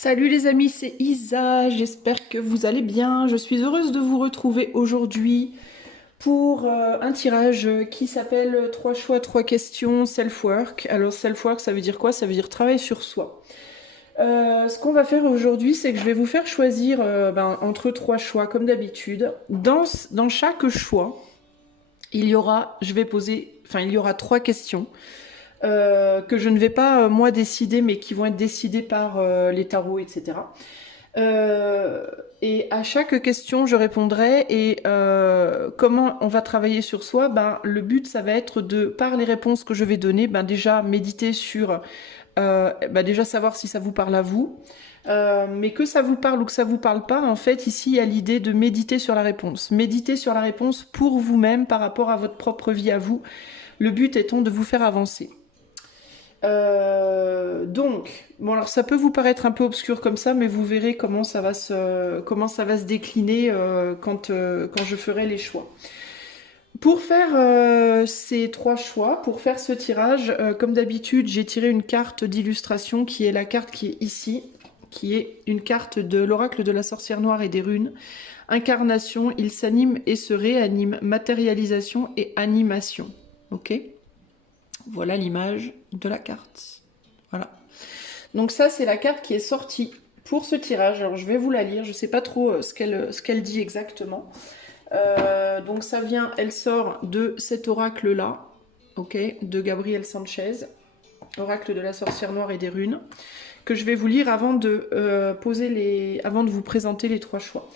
Salut les amis, c'est Isa, j'espère que vous allez bien. Je suis heureuse de vous retrouver aujourd'hui pour un tirage qui s'appelle 3 choix, 3 questions, self-work. Alors self-work, ça veut dire quoi? Ça veut dire travail sur soi. Ce qu'on va faire aujourd'hui, c'est que je vais vous faire choisir entre 3 choix, comme d'habitude. Dans chaque choix, il y aura 3 questions. Que je ne vais pas moi décider, mais qui vont être décidées par les tarots, etc. Et à chaque question, je répondrai. Et comment on va travailler sur soi? Le but, ça va être de, par les réponses que je vais donner, déjà méditer sur, déjà savoir si ça vous parle à vous. Mais que ça vous parle ou que ça vous parle pas, en fait, ici, il y a l'idée de méditer sur la réponse. Méditer sur la réponse pour vous-même, par rapport à votre propre vie à vous. Le but étant de vous faire avancer. Bon alors ça peut vous paraître un peu obscur comme ça, mais vous verrez comment ça va se décliner quand je ferai les choix. Pour faire ces 3 choix, pour faire ce tirage, comme d'habitude, j'ai tiré une carte d'illustration qui est la carte qui est ici, qui est une carte de l'oracle de la sorcière noire et des runes. Incarnation, il s'anime et se réanime, matérialisation et animation. Ok ? Voilà l'image de la carte. Voilà. Donc ça, c'est la carte qui est sortie pour ce tirage. Alors, je vais vous la lire. Je ne sais pas trop ce qu'elle dit exactement. Donc ça vient, elle sort de cet oracle-là, ok, de Gabriel Sanchez, oracle de la sorcière noire et des runes, que je vais vous lire avant de vous présenter les 3 choix.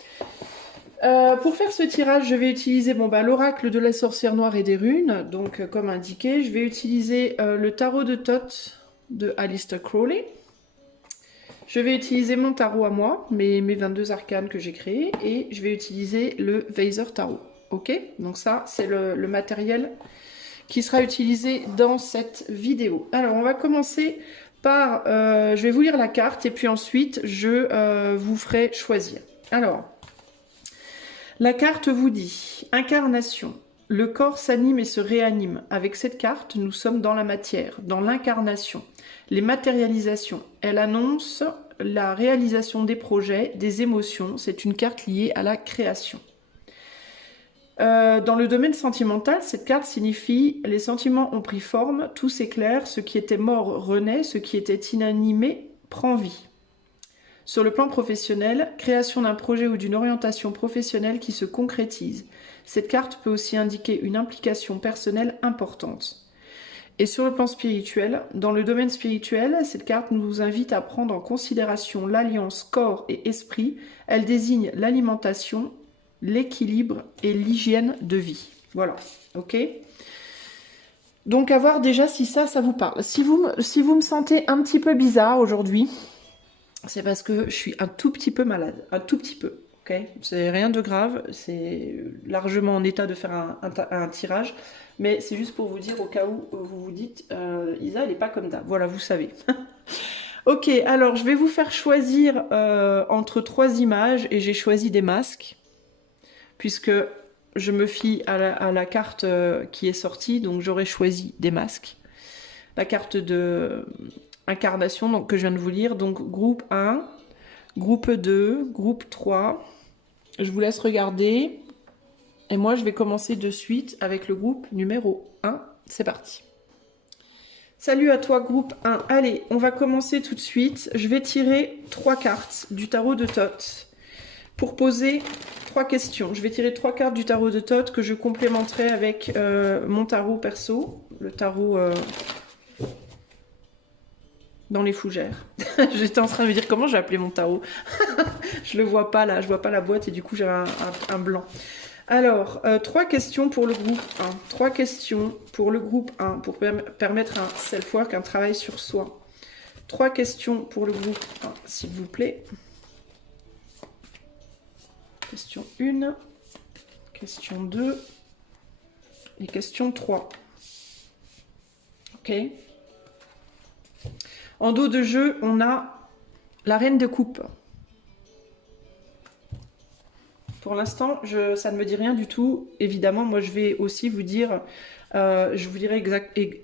Pour faire ce tirage, je vais utiliser l'oracle de la sorcière noire et des runes, donc comme indiqué. Je vais utiliser le tarot de Thoth de Aleister Crowley. Je vais utiliser mon tarot à moi, mes 22 arcanes que j'ai créés, et je vais utiliser le Weiser Tarot. Ok? Donc ça, c'est le matériel qui sera utilisé dans cette vidéo. Alors, on va commencer par... je vais vous lire la carte, et puis ensuite, je vous ferai choisir. Alors... La carte vous dit « Incarnation ». Le corps s'anime et se réanime. Avec cette carte, nous sommes dans la matière, dans l'incarnation. Les matérialisations. Elle annonce la réalisation des projets, des émotions. C'est une carte liée à la création. Dans le domaine sentimental, cette carte signifie « Les sentiments ont pris forme, tout s'éclaire, ce qui était mort renaît, ce qui était inanimé prend vie ». Sur le plan professionnel, création d'un projet ou d'une orientation professionnelle qui se concrétise. Cette carte peut aussi indiquer une implication personnelle importante. Et sur le plan spirituel, dans le domaine spirituel, cette carte nous invite à prendre en considération l'alliance corps et esprit. Elle désigne l'alimentation, l'équilibre et l'hygiène de vie. Voilà, ok ? Donc à voir déjà si ça vous parle. Si vous me sentez un petit peu bizarre aujourd'hui, c'est parce que je suis un tout petit peu malade, un tout petit peu, ok? C'est rien de grave, c'est largement en état de faire un tirage, mais c'est juste pour vous dire au cas où vous vous dites Isa, elle n'est pas comme ça. Voilà, vous savez. Ok, alors je vais vous faire choisir entre 3 images et j'ai choisi des masques, puisque je me fie à la carte qui est sortie, donc j'aurais choisi des masques. La carte de... Incarnation, donc, que je viens de vous lire. Donc, groupe 1, groupe 2, groupe 3. Je vous laisse regarder. Et moi, je vais commencer de suite avec le groupe numéro 1. C'est parti. Salut à toi, groupe 1. Allez, on va commencer tout de suite. Je vais tirer 3 cartes du tarot de Thoth pour poser 3 questions. Je vais tirer 3 cartes du tarot de Thoth que je complémenterai avec mon tarot perso, le tarot... dans les fougères. J'étais en train de me dire comment j'ai appelé mon tarot. Je le vois pas là, je vois pas la boîte et du coup j'ai un blanc. Alors, 3 questions pour le groupe 1. 3 questions pour le groupe 1 pour permettre un self-work, un travail sur soi. 3 questions pour le groupe 1, s'il vous plaît. Question 1, question 2 et question 3. Ok. En dos de jeu, on a la reine de coupe. Pour l'instant, ça ne me dit rien du tout. Évidemment, moi, je vais aussi vous dire, je vous dirai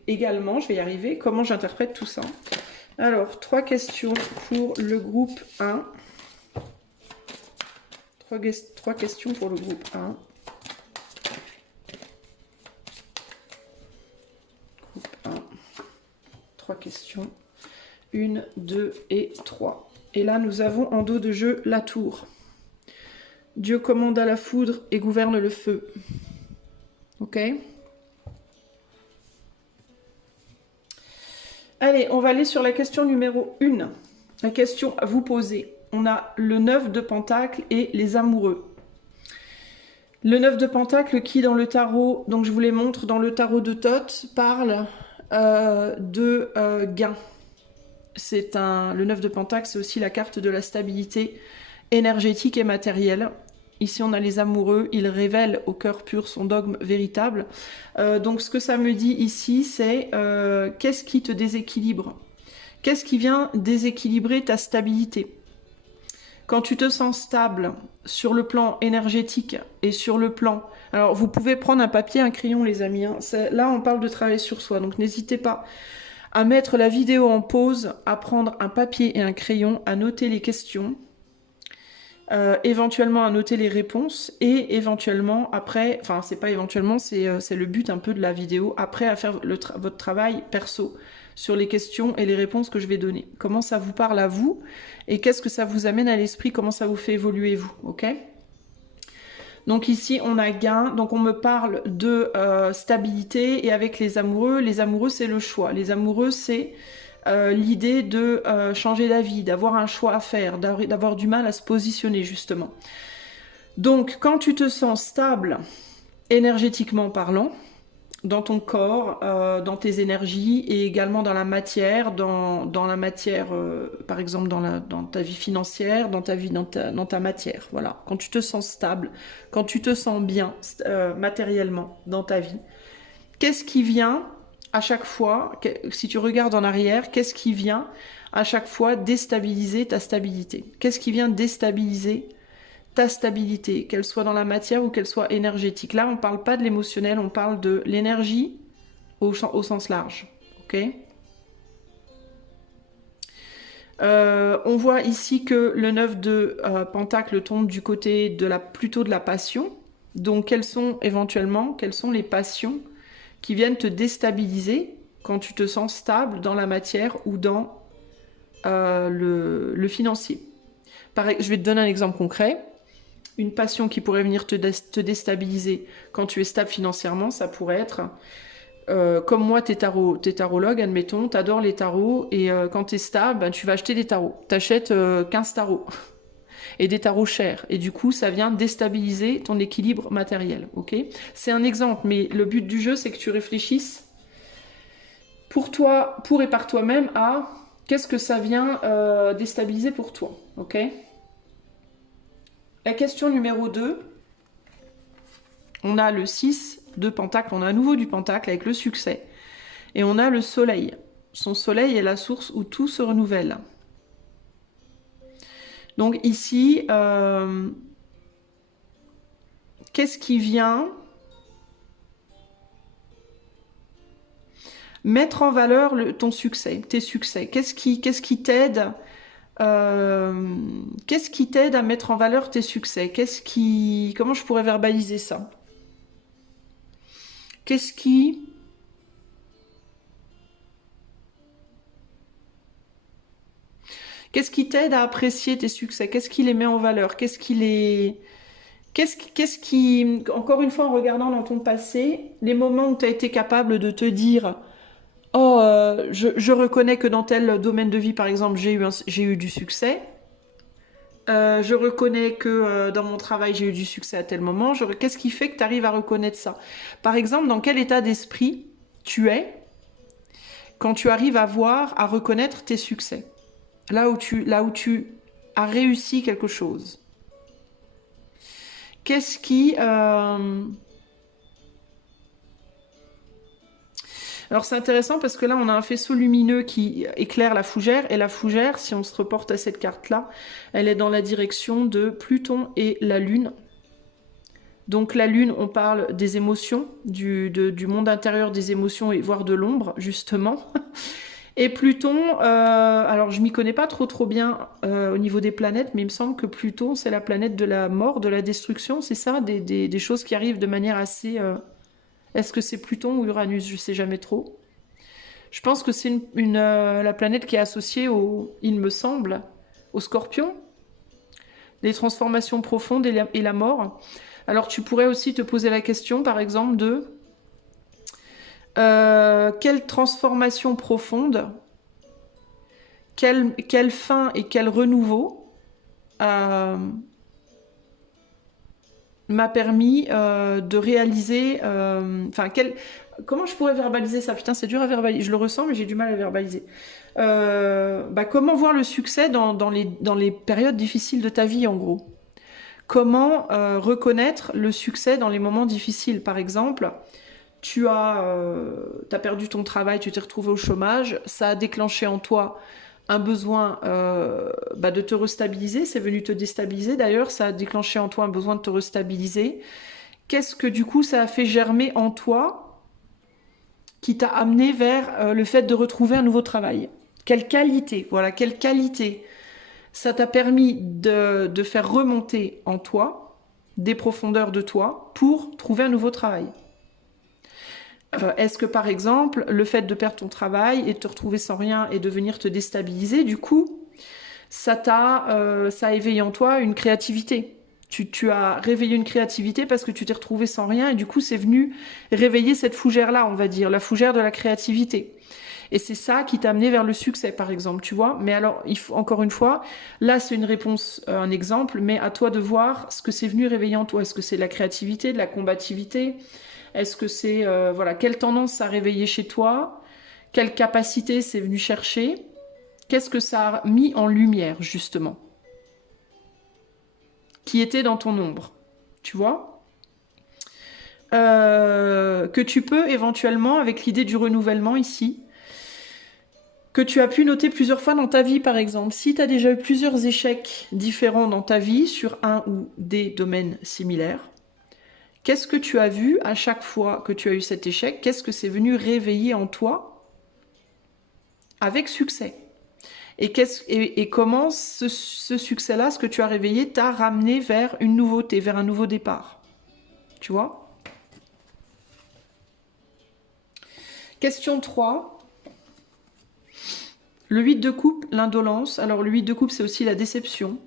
également, je vais y arriver, comment j'interprète tout ça. Alors, 3 questions pour le groupe 1. 3 questions pour le groupe 1. Groupe 1. 3 questions. 1, 2 et 3. Et là, nous avons en dos de jeu la tour. Dieu commande à la foudre et gouverne le feu. Ok? Allez, on va aller sur la question numéro 1. La question à vous poser. On a le 9 de Pentacle et les amoureux. Le 9 de Pentacle qui, dans le tarot, donc je vous les montre, dans le tarot de Thoth, parle de gain. Le 9 de Pentacle, c'est aussi la carte de la stabilité énergétique et matérielle. Ici, on a les amoureux, ils révèlent au cœur pur son dogme véritable. Donc, ce que ça me dit ici, c'est qu'est-ce qui te déséquilibre? Qu'est-ce qui vient déséquilibrer ta stabilité? Quand tu te sens stable sur le plan énergétique et sur le plan... Alors, vous pouvez prendre un papier, un crayon, les amis. Hein. Là, on parle de travail sur soi, donc n'hésitez pas à mettre la vidéo en pause, à prendre un papier et un crayon, à noter les questions, éventuellement à noter les réponses et éventuellement après, enfin c'est pas éventuellement, c'est le but un peu de la vidéo, après à faire votre travail perso sur les questions et les réponses que je vais donner. Comment ça vous parle à vous et qu'est-ce que ça vous amène à l'esprit, comment ça vous fait évoluer vous, ok? Donc ici on a gain, donc on me parle de stabilité et avec les amoureux c'est le choix. Les amoureux c'est l'idée de changer d'avis, d'avoir un choix à faire, d'avoir du mal à se positionner justement. Donc quand tu te sens stable énergétiquement parlant, dans ton corps, dans tes énergies et également dans la matière, dans la matière, par exemple dans ta vie financière, dans ta matière, voilà. Quand tu te sens stable, quand tu te sens bien matériellement dans ta vie, qu'est-ce qui vient à chaque fois, si tu regardes en arrière, qu'est-ce qui vient à chaque fois déstabiliser ta stabilité? Qu'est-ce qui vient déstabiliser ta stabilité, qu'elle soit dans la matière ou qu'elle soit énergétique? Là, on ne parle pas de l'émotionnel, on parle de l'énergie au sens large. Ok? On voit ici que le 9 de Pentacle tombe du côté plutôt de la passion. Donc, quelles sont les passions qui viennent te déstabiliser quand tu te sens stable dans la matière ou dans le financier? Je vais te donner un exemple concret. Une passion qui pourrait venir te déstabiliser quand tu es stable financièrement, ça pourrait être, comme moi, t'es tarologue, admettons, t'adores les tarots, et quand t'es stable, ben, tu vas acheter des tarots. T'achètes 15 tarots, et des tarots chers, et du coup, ça vient déstabiliser ton équilibre matériel, ok? C'est un exemple, mais le but du jeu, c'est que tu réfléchisses pour toi, pour et par toi-même, à qu'est-ce que ça vient déstabiliser pour toi, ok? La question numéro 2, on a le 6 de Pentacle, on a à nouveau du Pentacle avec le succès. Et on a le Soleil. Son Soleil est la source où tout se renouvelle. Donc ici, qu'est-ce qui vient mettre en valeur ton succès, tes succès? Qu'est-ce qui t'aide qu'est-ce qui t'aide à mettre en valeur tes succès? Comment je pourrais verbaliser ça? Qu'est-ce qui t'aide à apprécier tes succès? Qu'est-ce qui les met en valeur? Qu'est-ce qui, encore une fois, en regardant dans ton passé, les moments où tu as été capable de te dire oh, je reconnais que dans tel domaine de vie, par exemple, j'ai eu du succès. Je reconnais que dans mon travail, j'ai eu du succès à tel moment. Qu'est-ce qui fait que tu arrives à reconnaître ça? Par exemple, dans quel état d'esprit tu es quand tu arrives à reconnaître tes succès? Là où tu as réussi quelque chose. Qu'est-ce qui... Alors c'est intéressant parce que là on a un faisceau lumineux qui éclaire la fougère, et la fougère, si on se reporte à cette carte-là, elle est dans la direction de Pluton et la Lune. Donc la Lune, on parle des émotions, du monde intérieur des émotions et voire de l'ombre justement. Et Pluton, alors je m'y connais pas trop bien au niveau des planètes, mais il me semble que Pluton, c'est la planète de la mort, de la destruction, c'est ça, des choses qui arrivent de manière assez... Est-ce que c'est Pluton ou Uranus? Je sais jamais trop. Je pense que c'est la planète qui est associée il me semble, au Scorpion, les transformations profondes et la mort. Alors tu pourrais aussi te poser la question, par exemple, de quelle transformation profonde, quelle fin et quel renouveau euh, m'a permis de réaliser... Enfin, comment je pourrais verbaliser ça? Putain, c'est dur à verbaliser. Je le ressens, mais j'ai du mal à verbaliser. Comment voir le succès dans les périodes difficiles de ta vie, en gros? Comment reconnaître le succès dans les moments difficiles? Par exemple, t'as perdu ton travail, tu t'es retrouvé au chômage, ça a déclenché en toi un besoin de te restabiliser, c'est venu te déstabiliser d'ailleurs, ça a déclenché en toi un besoin de te restabiliser. Qu'est-ce que du coup ça a fait germer en toi qui t'a amené vers le fait de retrouver un nouveau travail? Quelle qualité, voilà, quelle qualité ça t'a permis de faire remonter en toi des profondeurs de toi pour trouver un nouveau travail? Est-ce que par exemple, le fait de perdre ton travail et de te retrouver sans rien et de venir te déstabiliser, du coup, ça a éveillé en toi une créativité. Tu as réveillé une créativité parce que tu t'es retrouvé sans rien et du coup, c'est venu réveiller cette fougère-là, on va dire, la fougère de la créativité. Et c'est ça qui t'a amené vers le succès, par exemple, tu vois. Mais alors, encore une fois, là, c'est une réponse, un exemple, mais à toi de voir ce que c'est venu réveiller en toi. Est-ce que c'est de la créativité, de la combativité? Est-ce que c'est, voilà, quelle tendance ça a réveillé chez toi? Quelle capacité c'est venu chercher? Qu'est-ce que ça a mis en lumière, justement? Qui était dans ton ombre, tu vois? Que tu peux éventuellement, avec l'idée du renouvellement ici, que tu as pu noter plusieurs fois dans ta vie, par exemple. Si tu as déjà eu plusieurs échecs différents dans ta vie sur un ou des domaines similaires, qu'est-ce que tu as vu à chaque fois que tu as eu cet échec? Qu'est-ce que c'est venu réveiller en toi avec succès? Et comment ce succès-là, ce que tu as réveillé, t'a ramené vers une nouveauté, vers un nouveau départ? Tu vois? Question 3. Le 8 de coupe, l'indolence. Alors le 8 de coupe, c'est aussi la déception.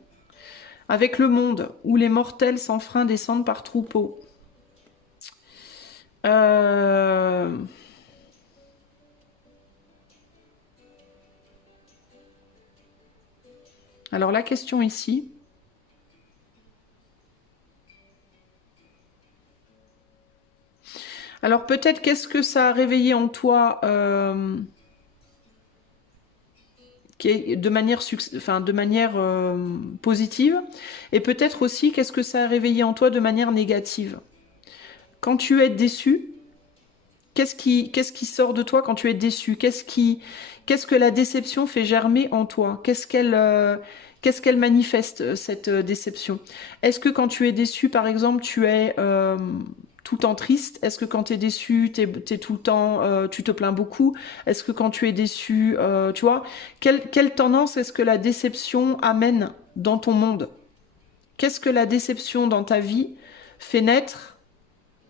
Avec le monde, où les mortels sans frein descendent par troupeau. Alors la question ici... Alors peut-être qu'est-ce que ça a réveillé en toi qui est de manière, positive, et peut-être aussi qu'est-ce que ça a réveillé en toi de manière négative. Quand tu es déçu, qu'est-ce qui sort de toi quand tu es déçu? Qu'est-ce que la déception fait germer en toi? Qu'est-ce qu'elle manifeste, cette déception? Est-ce que quand tu es déçu, par exemple, tu es tout le temps triste? Est-ce que quand tu es déçu, t'es tout le temps, tu te plains beaucoup? Est-ce que quand tu es déçu, tu vois, quelle tendance est-ce que la déception amène dans ton monde? Qu'est-ce que la déception dans ta vie fait naître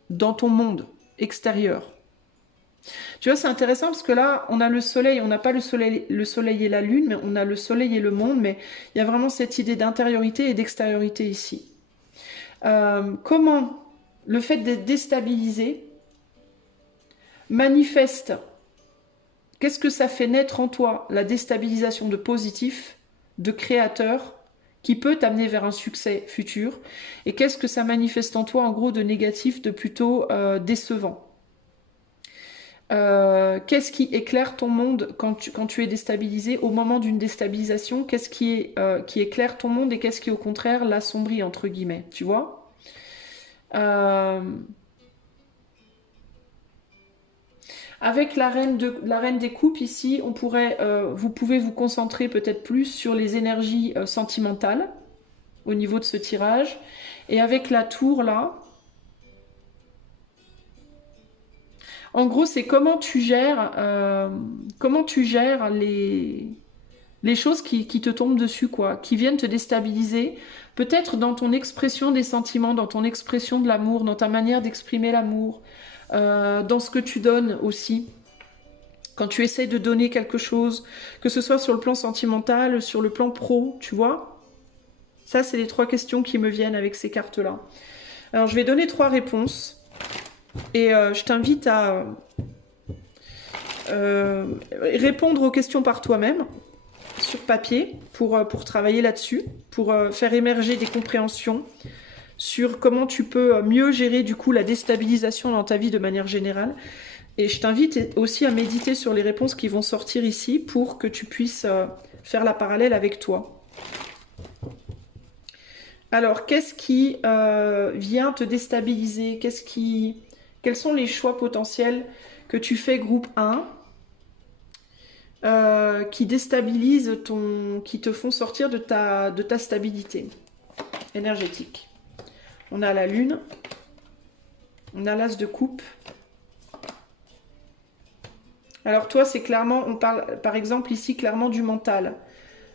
dans ton monde extérieur? Tu vois, c'est intéressant parce que là, on a le soleil, on n'a pas le soleil et la lune, mais on a le soleil et le monde, mais il y a vraiment cette idée d'intériorité et d'extériorité ici. Comment le fait d'être déstabilisé manifeste, qu'est-ce que ça fait naître en toi, la déstabilisation de positif, de créateur, qui peut t'amener vers un succès futur, et qu'est-ce que ça manifeste en toi, en gros, de négatif, de plutôt décevant? Qu'est-ce qui éclaire ton monde quand tu es déstabilisé? Au moment d'une déstabilisation, qu'est-ce qui éclaire ton monde et qu'est-ce qui au contraire l'assombrit entre guillemets, tu vois? Avec la reine des coupes ici, vous pouvez vous concentrer peut-être plus sur les énergies sentimentales au niveau de ce tirage. Et avec la tour là, En gros, c'est comment tu gères les choses qui te tombent dessus, quoi, qui viennent te déstabiliser. Peut-être dans ton expression des sentiments, dans ton expression de l'amour, dans ta manière d'exprimer l'amour, dans ce que tu donnes aussi. Quand tu essaies de donner quelque chose, que ce soit sur le plan sentimental, sur le plan pro, tu vois. Ça, c'est les 3 questions qui me viennent avec ces cartes-là. Alors, je vais donner 3 réponses. Et je t'invite à répondre aux questions par toi-même, sur papier, pour travailler là-dessus, pour faire émerger des compréhensions sur comment tu peux mieux gérer du coup la déstabilisation dans ta vie de manière générale. Et je t'invite aussi à méditer sur les réponses qui vont sortir ici pour que tu puisses faire la parallèle avec toi. Alors, qu'est-ce qui vient te déstabiliser? Quels sont les choix potentiels que tu fais groupe 1 qui déstabilisent qui te font sortir de ta stabilité énergétique? On a la lune, on a l'as de coupe. Alors toi, c'est clairement, on parle par exemple ici clairement du mental.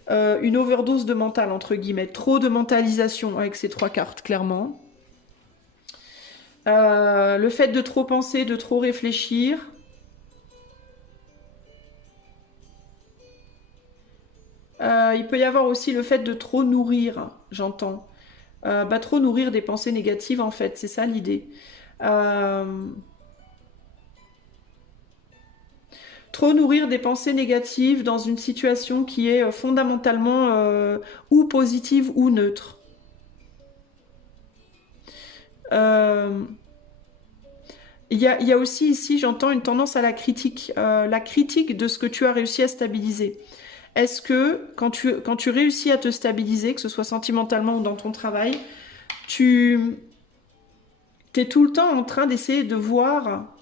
Une overdose de mental, entre guillemets. Trop de mentalisation avec ces 3 cartes, clairement. Le fait de trop penser, de trop réfléchir. Il peut y avoir aussi le fait de trop nourrir, j'entends. Trop nourrir des pensées négatives, en fait, c'est ça l'idée. Trop nourrir des pensées négatives dans une situation qui est fondamentalement ou positive ou neutre. Il y a aussi ici, j'entends une tendance à la critique de ce que tu as réussi à stabiliser. Est-ce que quand tu réussis à te stabiliser, que ce soit sentimentalement ou dans ton travail, tu es tout le temps en train d'essayer de voir...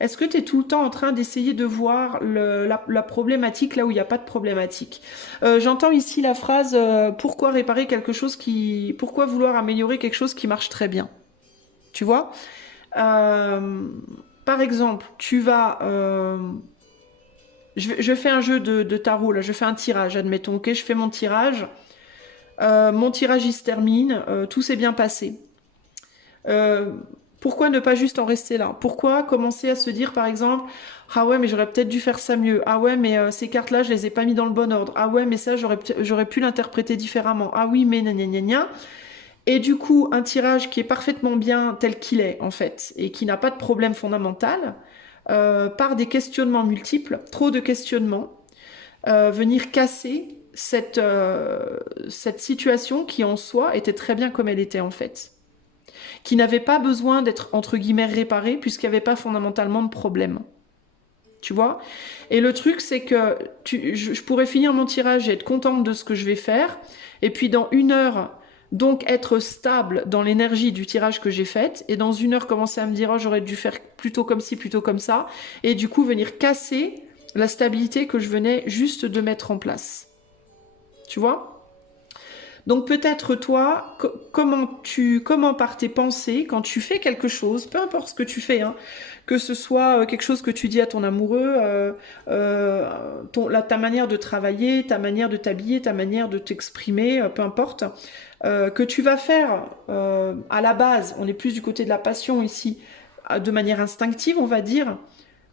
Est-ce que tu es tout le temps en train d'essayer de voir la problématique là où il n'y a pas de problématique? J'entends ici la phrase pourquoi réparer quelque chose qui... Pourquoi vouloir améliorer quelque chose qui marche très bien? Tu vois? Par exemple, tu vas... je fais un jeu de tarot, là, je fais un tirage, admettons, ok, je fais mon tirage il se termine, tout s'est bien passé. Pourquoi ne pas juste en rester là? Pourquoi commencer à se dire, par exemple, ah ouais, mais j'aurais peut-être dû faire ça mieux. Ah ouais, mais ces cartes-là, je les ai pas mis dans le bon ordre. Ah ouais, mais ça, j'aurais pu l'interpréter différemment. Ah oui, mais gna gna gna gna. Et du coup, un tirage qui est parfaitement bien tel qu'il est, en fait, et qui n'a pas de problème fondamental, par des questionnements multiples, trop de questionnements, venir casser cette situation qui, en soi, était très bien comme elle était, en fait. Qui n'avait pas besoin d'être, entre guillemets, réparée, puisqu'il n'y avait pas fondamentalement de problème. Tu vois? Et le truc, c'est que je pourrais finir mon tirage et être contente de ce que je vais faire, et puis dans 1 heure, donc être stable dans l'énergie du tirage que j'ai fait, et dans 1 heure commencer à me dire, oh, j'aurais dû faire plutôt comme ci, plutôt comme ça, et du coup venir casser la stabilité que je venais juste de mettre en place. Tu vois? Donc peut-être toi, comment par tes pensées, quand tu fais quelque chose, peu importe ce que tu fais, hein, que ce soit quelque chose que tu dis à ton amoureux, ta manière de travailler, ta manière de t'habiller, ta manière de t'exprimer, peu importe, que tu vas faire à la base, on est plus du côté de la passion ici, de manière instinctive, on va dire.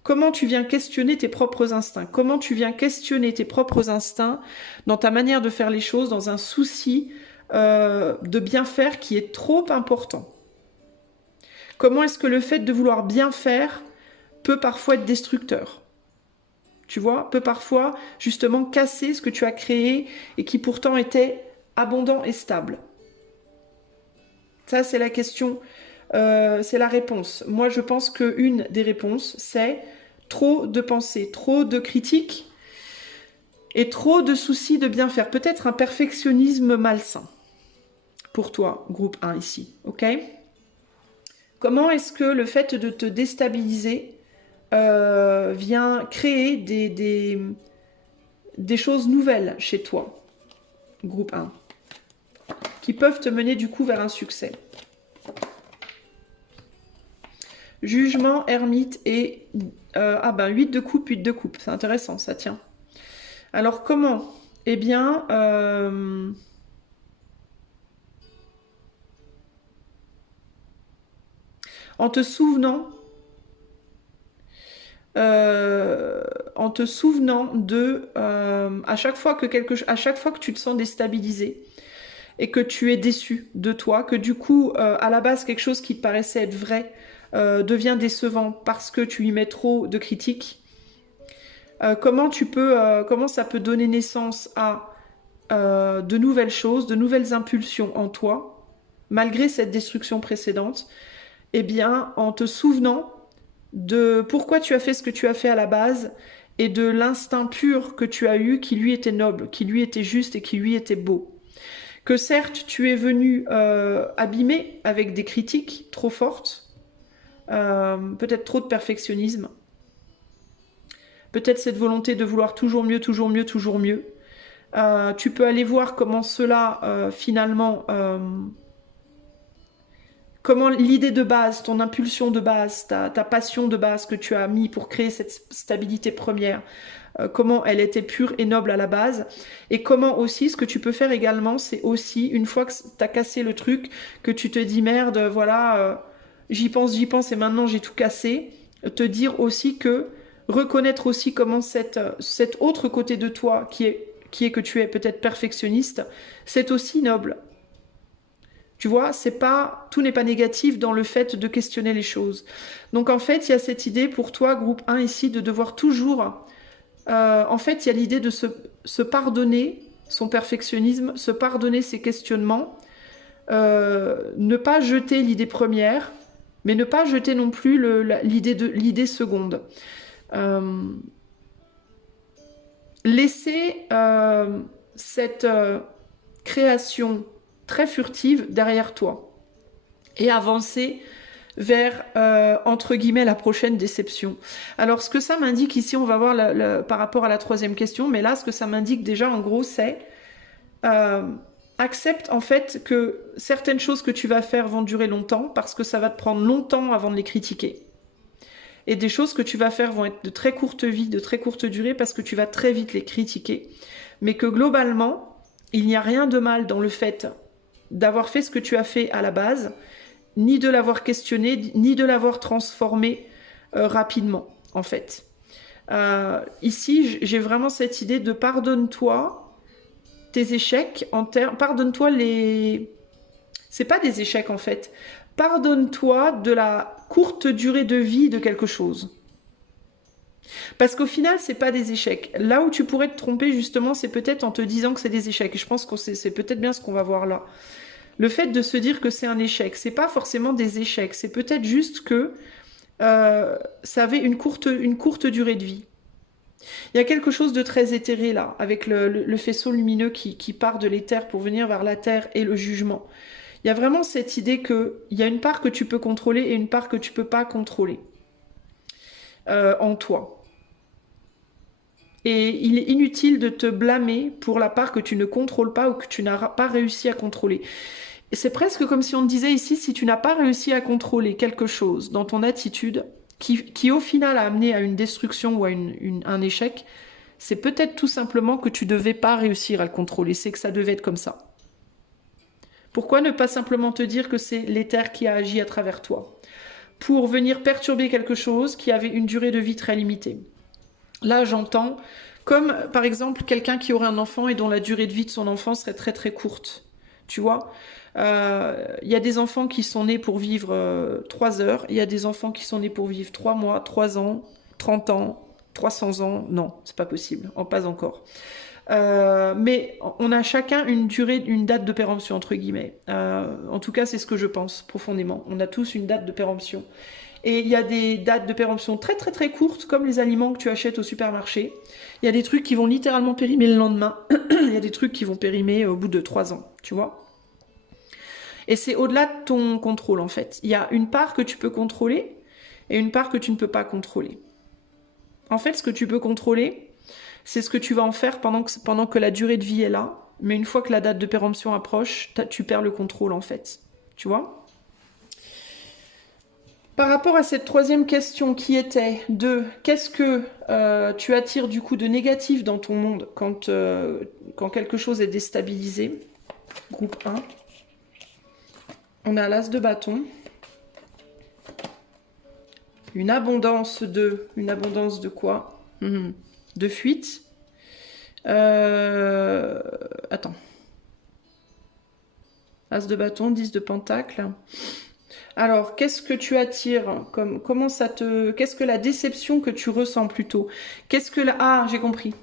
Comment tu viens questionner tes propres instincts? Comment tu viens questionner tes propres instincts dans ta manière de faire les choses, dans un souci de bien faire qui est trop important? Comment est-ce que le fait de vouloir bien faire peut parfois être destructeur? Tu vois, peut parfois justement casser ce que tu as créé et qui pourtant était abondant et stable. Ça, c'est la question, c'est la réponse. Moi, je pense qu'une des réponses, c'est trop de pensées, trop de critiques et trop de soucis de bien faire. Peut-être un perfectionnisme malsain pour toi, groupe 1 ici, ok? Comment est-ce que le fait de te déstabiliser vient créer des choses nouvelles chez toi, groupe 1, qui peuvent te mener du coup vers un succès? Jugement, ermite et... ah ben, 8 de coupe, 8 de coupe. C'est intéressant, ça tient. Alors, comment? Eh bien... en te souvenant... en te souvenant de... à chaque fois que à chaque fois que tu te sens déstabilisé et que tu es déçu de toi, que du coup, à la base, quelque chose qui te paraissait être vrai devient décevant parce que tu y mets trop de critiques. Comment ça peut donner naissance à de nouvelles choses, de nouvelles impulsions en toi, malgré cette destruction précédente? Eh bien, en te souvenant de pourquoi tu as fait ce que tu as fait à la base et de l'instinct pur que tu as eu qui lui était noble, qui lui était juste et qui lui était beau. Que certes, tu es venu abîmer avec des critiques trop fortes, peut-être trop de perfectionnisme, peut-être cette volonté de vouloir toujours mieux, toujours mieux, toujours mieux. Tu peux aller voir comment cela, finalement, comment l'idée de base, ton impulsion de base, ta passion de base que tu as mis pour créer cette stabilité première, comment elle était pure et noble à la base, et comment aussi, ce que tu peux faire également, c'est aussi, une fois que tu as cassé le truc, que tu te dis merde, voilà, j'y pense, et maintenant j'ai tout cassé, te dire aussi que, reconnaître aussi comment cet autre côté de toi, qui est que tu es peut-être perfectionniste, c'est aussi noble. Tu vois, tout n'est pas négatif dans le fait de questionner les choses. Donc en fait, il y a cette idée pour toi, groupe 1 ici, de devoir toujours... en fait, il y a l'idée de se pardonner son perfectionnisme, se pardonner ses questionnements, ne pas jeter l'idée première, mais ne pas jeter non plus l'idée seconde. Laisser cette création très furtive derrière toi et avancer vers, entre guillemets, la prochaine déception. Alors, ce que ça m'indique ici, on va voir par rapport à la troisième question, mais là, ce que ça m'indique déjà, en gros, c'est accepte en fait que certaines choses que tu vas faire vont durer longtemps parce que ça va te prendre longtemps avant de les critiquer. Et des choses que tu vas faire vont être de très courte vie, de très courte durée parce que tu vas très vite les critiquer. Mais que globalement, il n'y a rien de mal dans le fait d'avoir fait ce que tu as fait à la base, ni de l'avoir questionné, ni de l'avoir transformé rapidement, en fait. Ici, j'ai vraiment cette idée de pardonne-toi tes échecs, pardonne-toi les... C'est pas des échecs, en fait. Pardonne-toi de la courte durée de vie de quelque chose. Parce qu'au final, c'est pas des échecs. Là où tu pourrais te tromper, justement, c'est peut-être en te disant que c'est des échecs. Et je pense que c'est peut-être bien ce qu'on va voir là. Le fait de se dire que c'est un échec, c'est pas forcément des échecs. C'est peut-être juste que ça avait une courte durée de vie. Il y a quelque chose de très éthéré là, avec le faisceau lumineux qui part de l'éther pour venir vers la terre et le jugement. Il y a vraiment cette idée qu'il y a une part que tu peux contrôler et une part que tu peux pas contrôler en toi. Et il est inutile de te blâmer pour la part que tu ne contrôles pas ou que tu n'as pas réussi à contrôler. Et c'est presque comme si on te disait ici, si tu n'as pas réussi à contrôler quelque chose dans ton attitude, qui au final a amené à une destruction ou à un échec, c'est peut-être tout simplement que tu ne devais pas réussir à le contrôler, c'est que ça devait être comme ça. Pourquoi ne pas simplement te dire que c'est l'éther qui a agi à travers toi pour venir perturber quelque chose qui avait une durée de vie très limitée? Là, j'entends comme, par exemple, quelqu'un qui aurait un enfant et dont la durée de vie de son enfant serait très très courte. Tu vois, y a des enfants qui sont nés pour vivre 3 heures, il y a des enfants qui sont nés pour vivre 3 mois, 3 ans, 30 ans, 300 ans. Non, c'est pas possible, pas encore. Mais on a chacun une date de péremption, entre guillemets. En tout cas, c'est ce que je pense profondément. On a tous une date de péremption. Et il y a des dates de péremption très très très courtes, comme les aliments que tu achètes au supermarché. Il y a des trucs qui vont littéralement périmer le lendemain. Il y a des trucs qui vont périmer au bout de 3 ans, tu vois. Et c'est au-delà de ton contrôle, en fait. Il y a une part que tu peux contrôler et une part que tu ne peux pas contrôler. En fait, ce que tu peux contrôler, c'est ce que tu vas en faire pendant que la durée de vie est là. Mais une fois que la date de péremption approche, tu perds le contrôle, en fait. Tu vois ? Par rapport à cette troisième question qui était de qu'est-ce que tu attires du coup de négatif dans ton monde quand quelque chose est déstabilisé, groupe 1, on a l'as de bâton, une abondance de quoi? De fuite. Attends. As de bâton, 10 de pentacle. Alors, qu'est-ce que tu attires qu'est-ce que la déception que tu ressens plutôt? Ah, j'ai compris.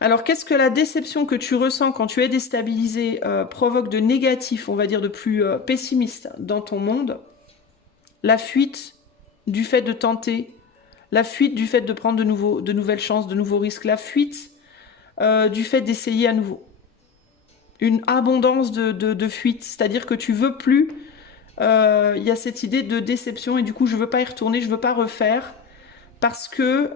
Alors, qu'est-ce que la déception que tu ressens quand tu es déstabilisé provoque de négatif, on va dire de plus pessimiste dans ton monde? La fuite du fait de tenter, la fuite du fait de prendre de nouvelles chances, de nouveaux risques, la fuite du fait d'essayer à nouveau. Une abondance de fuite, c'est-à-dire que tu veux plus. Il y a cette idée de déception et du coup je veux pas y retourner, je veux pas refaire parce que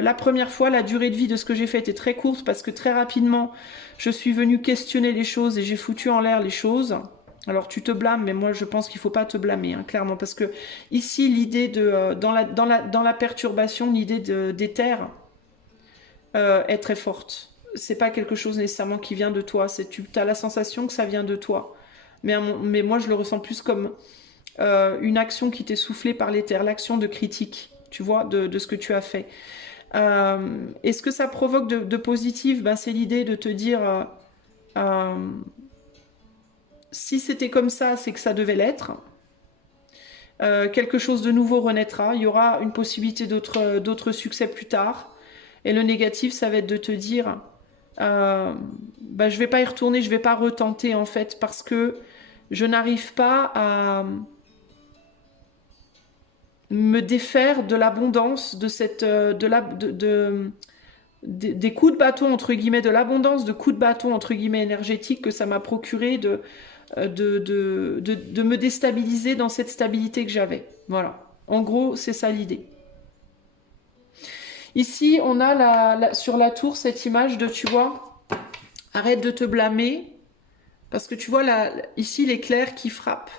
la première fois la durée de vie de ce que j'ai fait était très courte parce que très rapidement je suis venue questionner les choses et j'ai foutu en l'air les choses. Alors tu te blâmes, mais moi je pense qu'il faut pas te blâmer, hein, clairement, parce que ici l'idée de dans la perturbation, l'idée d'éther est très forte. C'est pas quelque chose nécessairement qui vient de toi, tu as la sensation que ça vient de toi. Mais moi je le ressens plus comme une action qui t'est soufflée par l'éther, l'action de critique, tu vois, de ce que tu as fait. Et ce que ça provoque de positif, ben, c'est l'idée de te dire si c'était comme ça, c'est que ça devait l'être. Quelque chose de nouveau renaîtra, il y aura une possibilité d'autres succès plus tard. Et le négatif, ça va être de te dire bah, je vais pas y retourner, je vais pas retenter en fait, parce que je n'arrive pas à me défaire de l'abondance de cette des coups de bâton entre guillemets, de l'abondance de coups de bâton entre guillemets énergétiques que ça m'a procuré de me déstabiliser dans cette stabilité que j'avais. Voilà. En gros, c'est ça l'idée. Ici, on a sur la tour cette image de, tu vois, arrête de te blâmer, parce que tu vois ici l'éclair qui frappe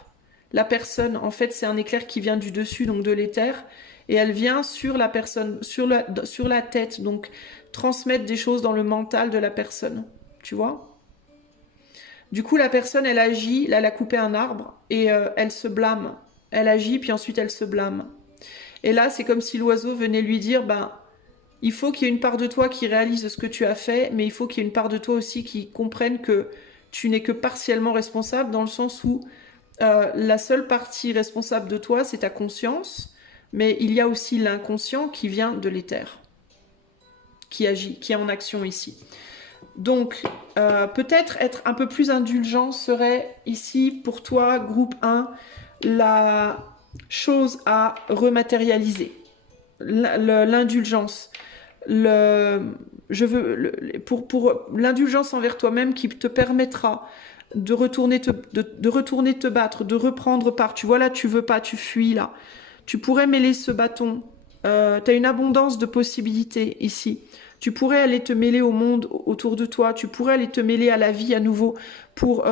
la personne. En fait, c'est un éclair qui vient du dessus, donc de l'éther, et elle vient sur la personne, sur la tête, donc transmettre des choses dans le mental de la personne. Tu vois? Du coup, la personne, elle agit, là, elle a coupé un arbre, et elle se blâme. Elle agit, puis ensuite elle se blâme. Et là, c'est comme si l'oiseau venait lui dire, ben, il faut qu'il y ait une part de toi qui réalise ce que tu as fait, mais il faut qu'il y ait une part de toi aussi qui comprenne que tu n'es que partiellement responsable, dans le sens où la seule partie responsable de toi, c'est ta conscience, mais il y a aussi l'inconscient qui vient de l'éther, qui agit, qui est en action ici. Donc, peut-être être un peu plus indulgent serait ici, pour toi, groupe 1, la chose à rematérialiser, l'indulgence. Pour l'indulgence envers toi-même qui te permettra de retourner te battre, de reprendre part. Tu vois là, tu veux pas, tu fuis là. Tu pourrais mêler ce bâton. Tu as une abondance de possibilités ici. Tu pourrais aller te mêler au monde autour de toi. Tu pourrais aller te mêler à la vie à nouveau pour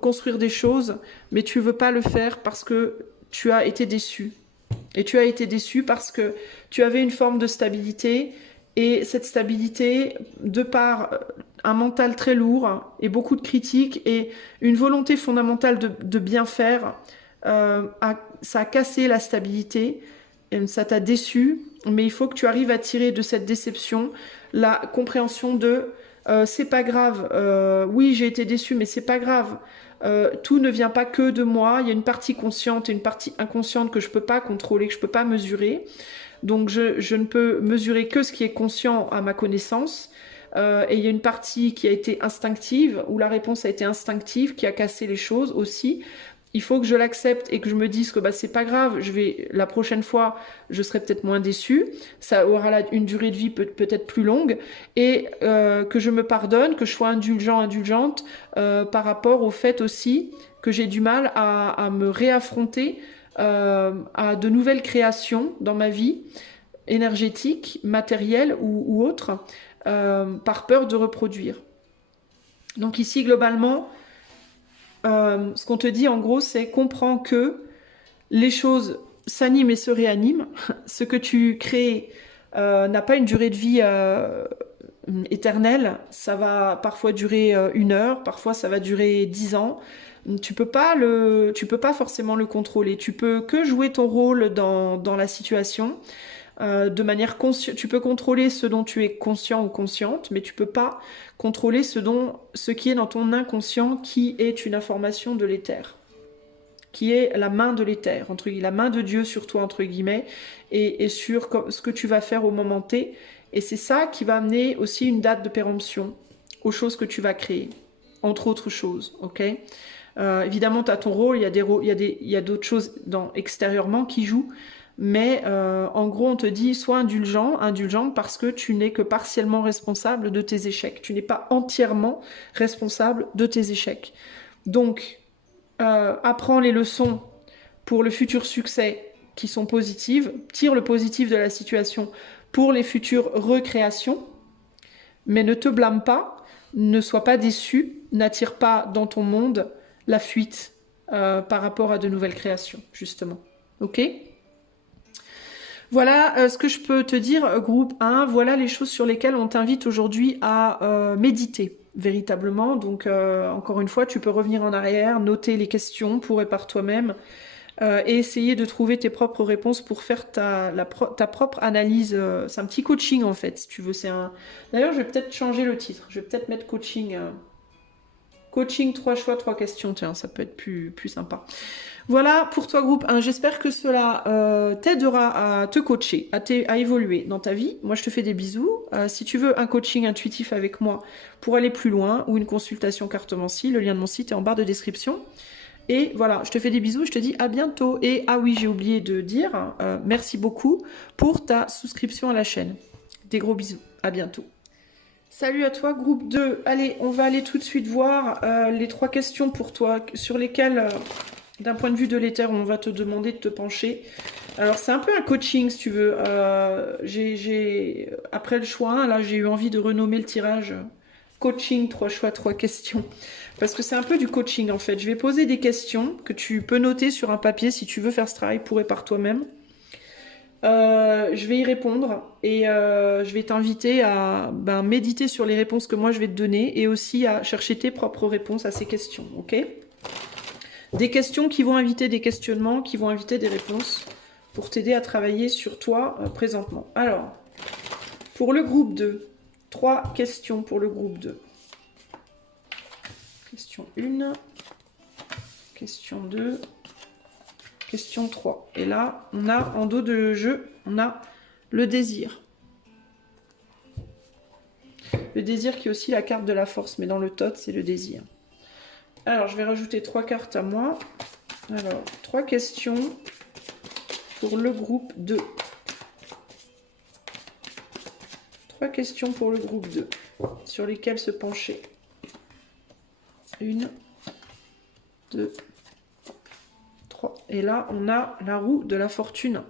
construire des choses. Mais tu veux pas le faire parce que tu as été déçu. Et tu as été déçu parce que tu avais une forme de stabilité. Et cette stabilité, de par un mental très lourd et beaucoup de critiques et une volonté fondamentale de bien faire, ça a cassé la stabilité, et ça t'a déçu, mais il faut que tu arrives à tirer de cette déception la compréhension de c'est pas grave, oui j'ai été déçu, mais c'est pas grave. Tout ne vient pas que de moi, il y a une partie consciente et une partie inconsciente que je peux pas contrôler, que je peux pas mesurer. Donc je ne peux mesurer que ce qui est conscient à ma connaissance. Et il y a une partie qui a été instinctive, où la réponse a été instinctive, qui a cassé les choses aussi. Il faut que je l'accepte et que je me dise que bah, c'est pas grave, la prochaine fois, je serai peut-être moins déçue. Ça aura une durée de vie peut-être plus longue. Et que je me pardonne, que je sois indulgente par rapport au fait aussi que j'ai du mal à me réaffronter à de nouvelles créations dans ma vie, énergétique, matérielle ou autre, par peur de reproduire. Donc ici, globalement, ce qu'on te dit en gros, c'est comprends que les choses s'anime et se réanime. Ce que tu crées n'a pas une durée de vie éternelle. Ça va parfois durer 1 heure, parfois ça va durer 10 ans. Tu peux pas forcément le contrôler. Tu peux que jouer ton rôle dans la situation. De manière consciente, tu peux contrôler ce dont tu es conscient ou consciente, mais tu peux pas contrôler ce qui est dans ton inconscient, qui est une information de l'éther, qui est la main de l'éther, la main de Dieu sur toi, entre guillemets, et sur ce que tu vas faire au moment T. Et c'est ça qui va amener aussi une date de péremption aux choses que tu vas créer, entre autres choses, ok? Évidemment, tu as ton rôle, il y a d'autres choses extérieurement qui jouent, mais en gros, on te dit sois indulgente parce que tu n'es que partiellement responsable de tes échecs. Tu n'es pas entièrement responsable de tes échecs. Donc, apprends les leçons pour le futur succès qui sont positives, tire le positif de la situation pour les futures recréations, mais ne te blâme pas, ne sois pas déçu, n'attire pas dans ton monde la fuite par rapport à de nouvelles créations, justement. Ok ? Voilà ce que je peux te dire, groupe 1. Voilà les choses sur lesquelles on t'invite aujourd'hui à méditer, véritablement. Donc, encore une fois, tu peux revenir en arrière, noter les questions, pourrais par toi-même, et essayer de trouver tes propres réponses pour faire ta propre analyse. C'est un petit coaching, en fait, si tu veux. D'ailleurs, je vais peut-être changer le titre. Je vais peut-être mettre coaching... Coaching 3 choix, 3 questions, tiens, ça peut être plus sympa. Voilà pour toi groupe 1, j'espère que cela t'aidera à te coacher, à évoluer dans ta vie. Moi je te fais des bisous. Si tu veux un coaching intuitif avec moi pour aller plus loin ou une consultation cartomancie, le lien de mon site est en barre de description. Et voilà, je te fais des bisous, je te dis à bientôt. Et ah oui, j'ai oublié de dire, merci beaucoup pour ta souscription à la chaîne. Des gros bisous, à bientôt. Salut à toi, groupe 2. Allez, on va aller tout de suite voir les 3 questions pour toi, sur lesquelles, d'un point de vue de l'éther, on va te demander de te pencher. Alors, c'est un peu un coaching, si tu veux. Après le choix 1, là, j'ai eu envie de renommer le tirage coaching 3 choix, 3 questions. Parce que c'est un peu du coaching, en fait. Je vais poser des questions que tu peux noter sur un papier si tu veux faire ce travail pour et par toi-même. Je vais y répondre et je vais t'inviter à méditer sur les réponses que moi je vais te donner et aussi à chercher tes propres réponses à ces questions, ok? Des questions qui vont inviter des questionnements, qui vont inviter des réponses pour t'aider à travailler sur toi présentement. Alors, pour le groupe 2, 3 questions pour le groupe 2. Question 1, question 2... Question 3. Et là, on a en dos de jeu, on a le désir. Le désir qui est aussi la carte de la force, mais dans le tot, c'est le désir. Alors, je vais rajouter 3 cartes à moi. Alors, 3 questions pour le groupe 2. 3 questions pour le groupe 2, sur lesquelles se pencher. 1, 2, et là, on a la roue de la fortune.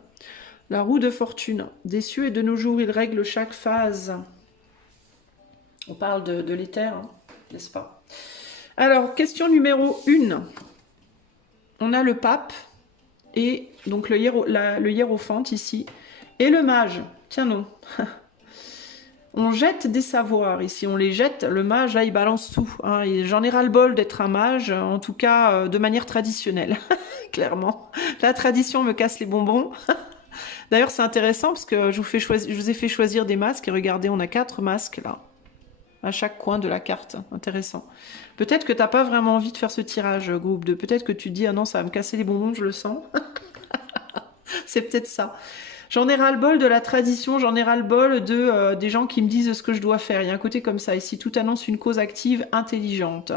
La roue de fortune. Des cieux et de nos jours, il règle chaque phase. On parle de l'éther, hein, n'est-ce pas? Alors, question numéro 1. On a le pape et donc le hiérophante ici. Et le mage. Tiens non. On jette des savoirs ici, on les jette, le mage là il balance tout, hein. J'en ai ras-le-bol d'être un mage, en tout cas de manière traditionnelle, clairement. La tradition me casse les bonbons. D'ailleurs c'est intéressant parce que je vous ai fait choisir des masques et regardez on a 4 masques là, à chaque coin de la carte, intéressant. Peut-être que t'as pas vraiment envie de faire ce tirage groupe 2, peut-être que tu te dis ah non ça va me casser les bonbons, je le sens. C'est peut-être ça. J'en ai ras-le-bol de la tradition, j'en ai ras-le-bol des gens qui me disent ce que je dois faire. Il y a un côté comme ça. Ici, tout annonce une cause active intelligente.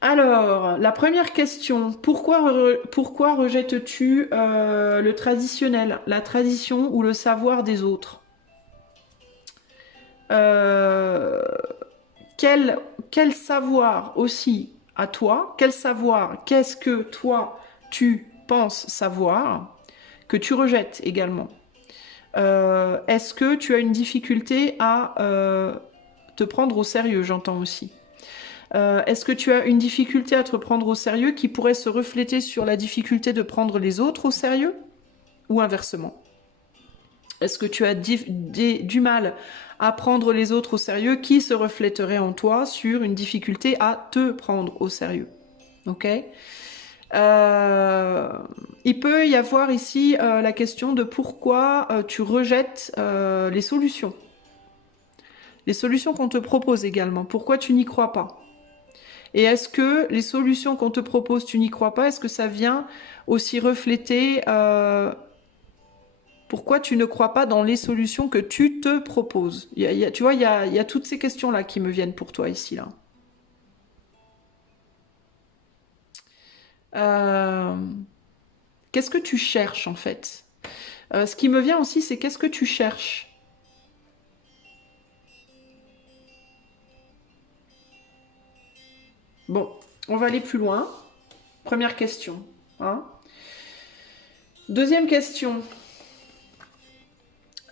Alors, la première question. Pourquoi rejettes-tu le traditionnel, la tradition ou le savoir des autres? Quel savoir aussi à toi? Quel savoir? Qu'est-ce que toi, tu penses savoir? Que tu rejettes également. Est-ce que tu as une difficulté à te prendre au sérieux, j'entends aussi. Est-ce que tu as une difficulté à te prendre au sérieux qui pourrait se refléter sur la difficulté de prendre les autres au sérieux? ou inversement? Est-ce que tu as du mal à prendre les autres au sérieux qui se reflèterait en toi sur une difficulté à te prendre au sérieux? Ok. Il peut y avoir ici la question de pourquoi tu rejettes les solutions. Les solutions qu'on te propose également. Pourquoi tu n'y crois pas? Et est-ce que les solutions qu'on te propose, tu n'y crois pas? Est-ce que ça vient aussi refléter pourquoi tu ne crois pas dans les solutions que tu te proposes? Tu vois, il y a toutes ces questions-là qui me viennent pour toi ici, là. Qu'est-ce que tu cherches, en fait? Ce qui me vient aussi, c'est qu'est-ce que tu cherches? Bon, on va aller plus loin. Première question. Hein. Deuxième question.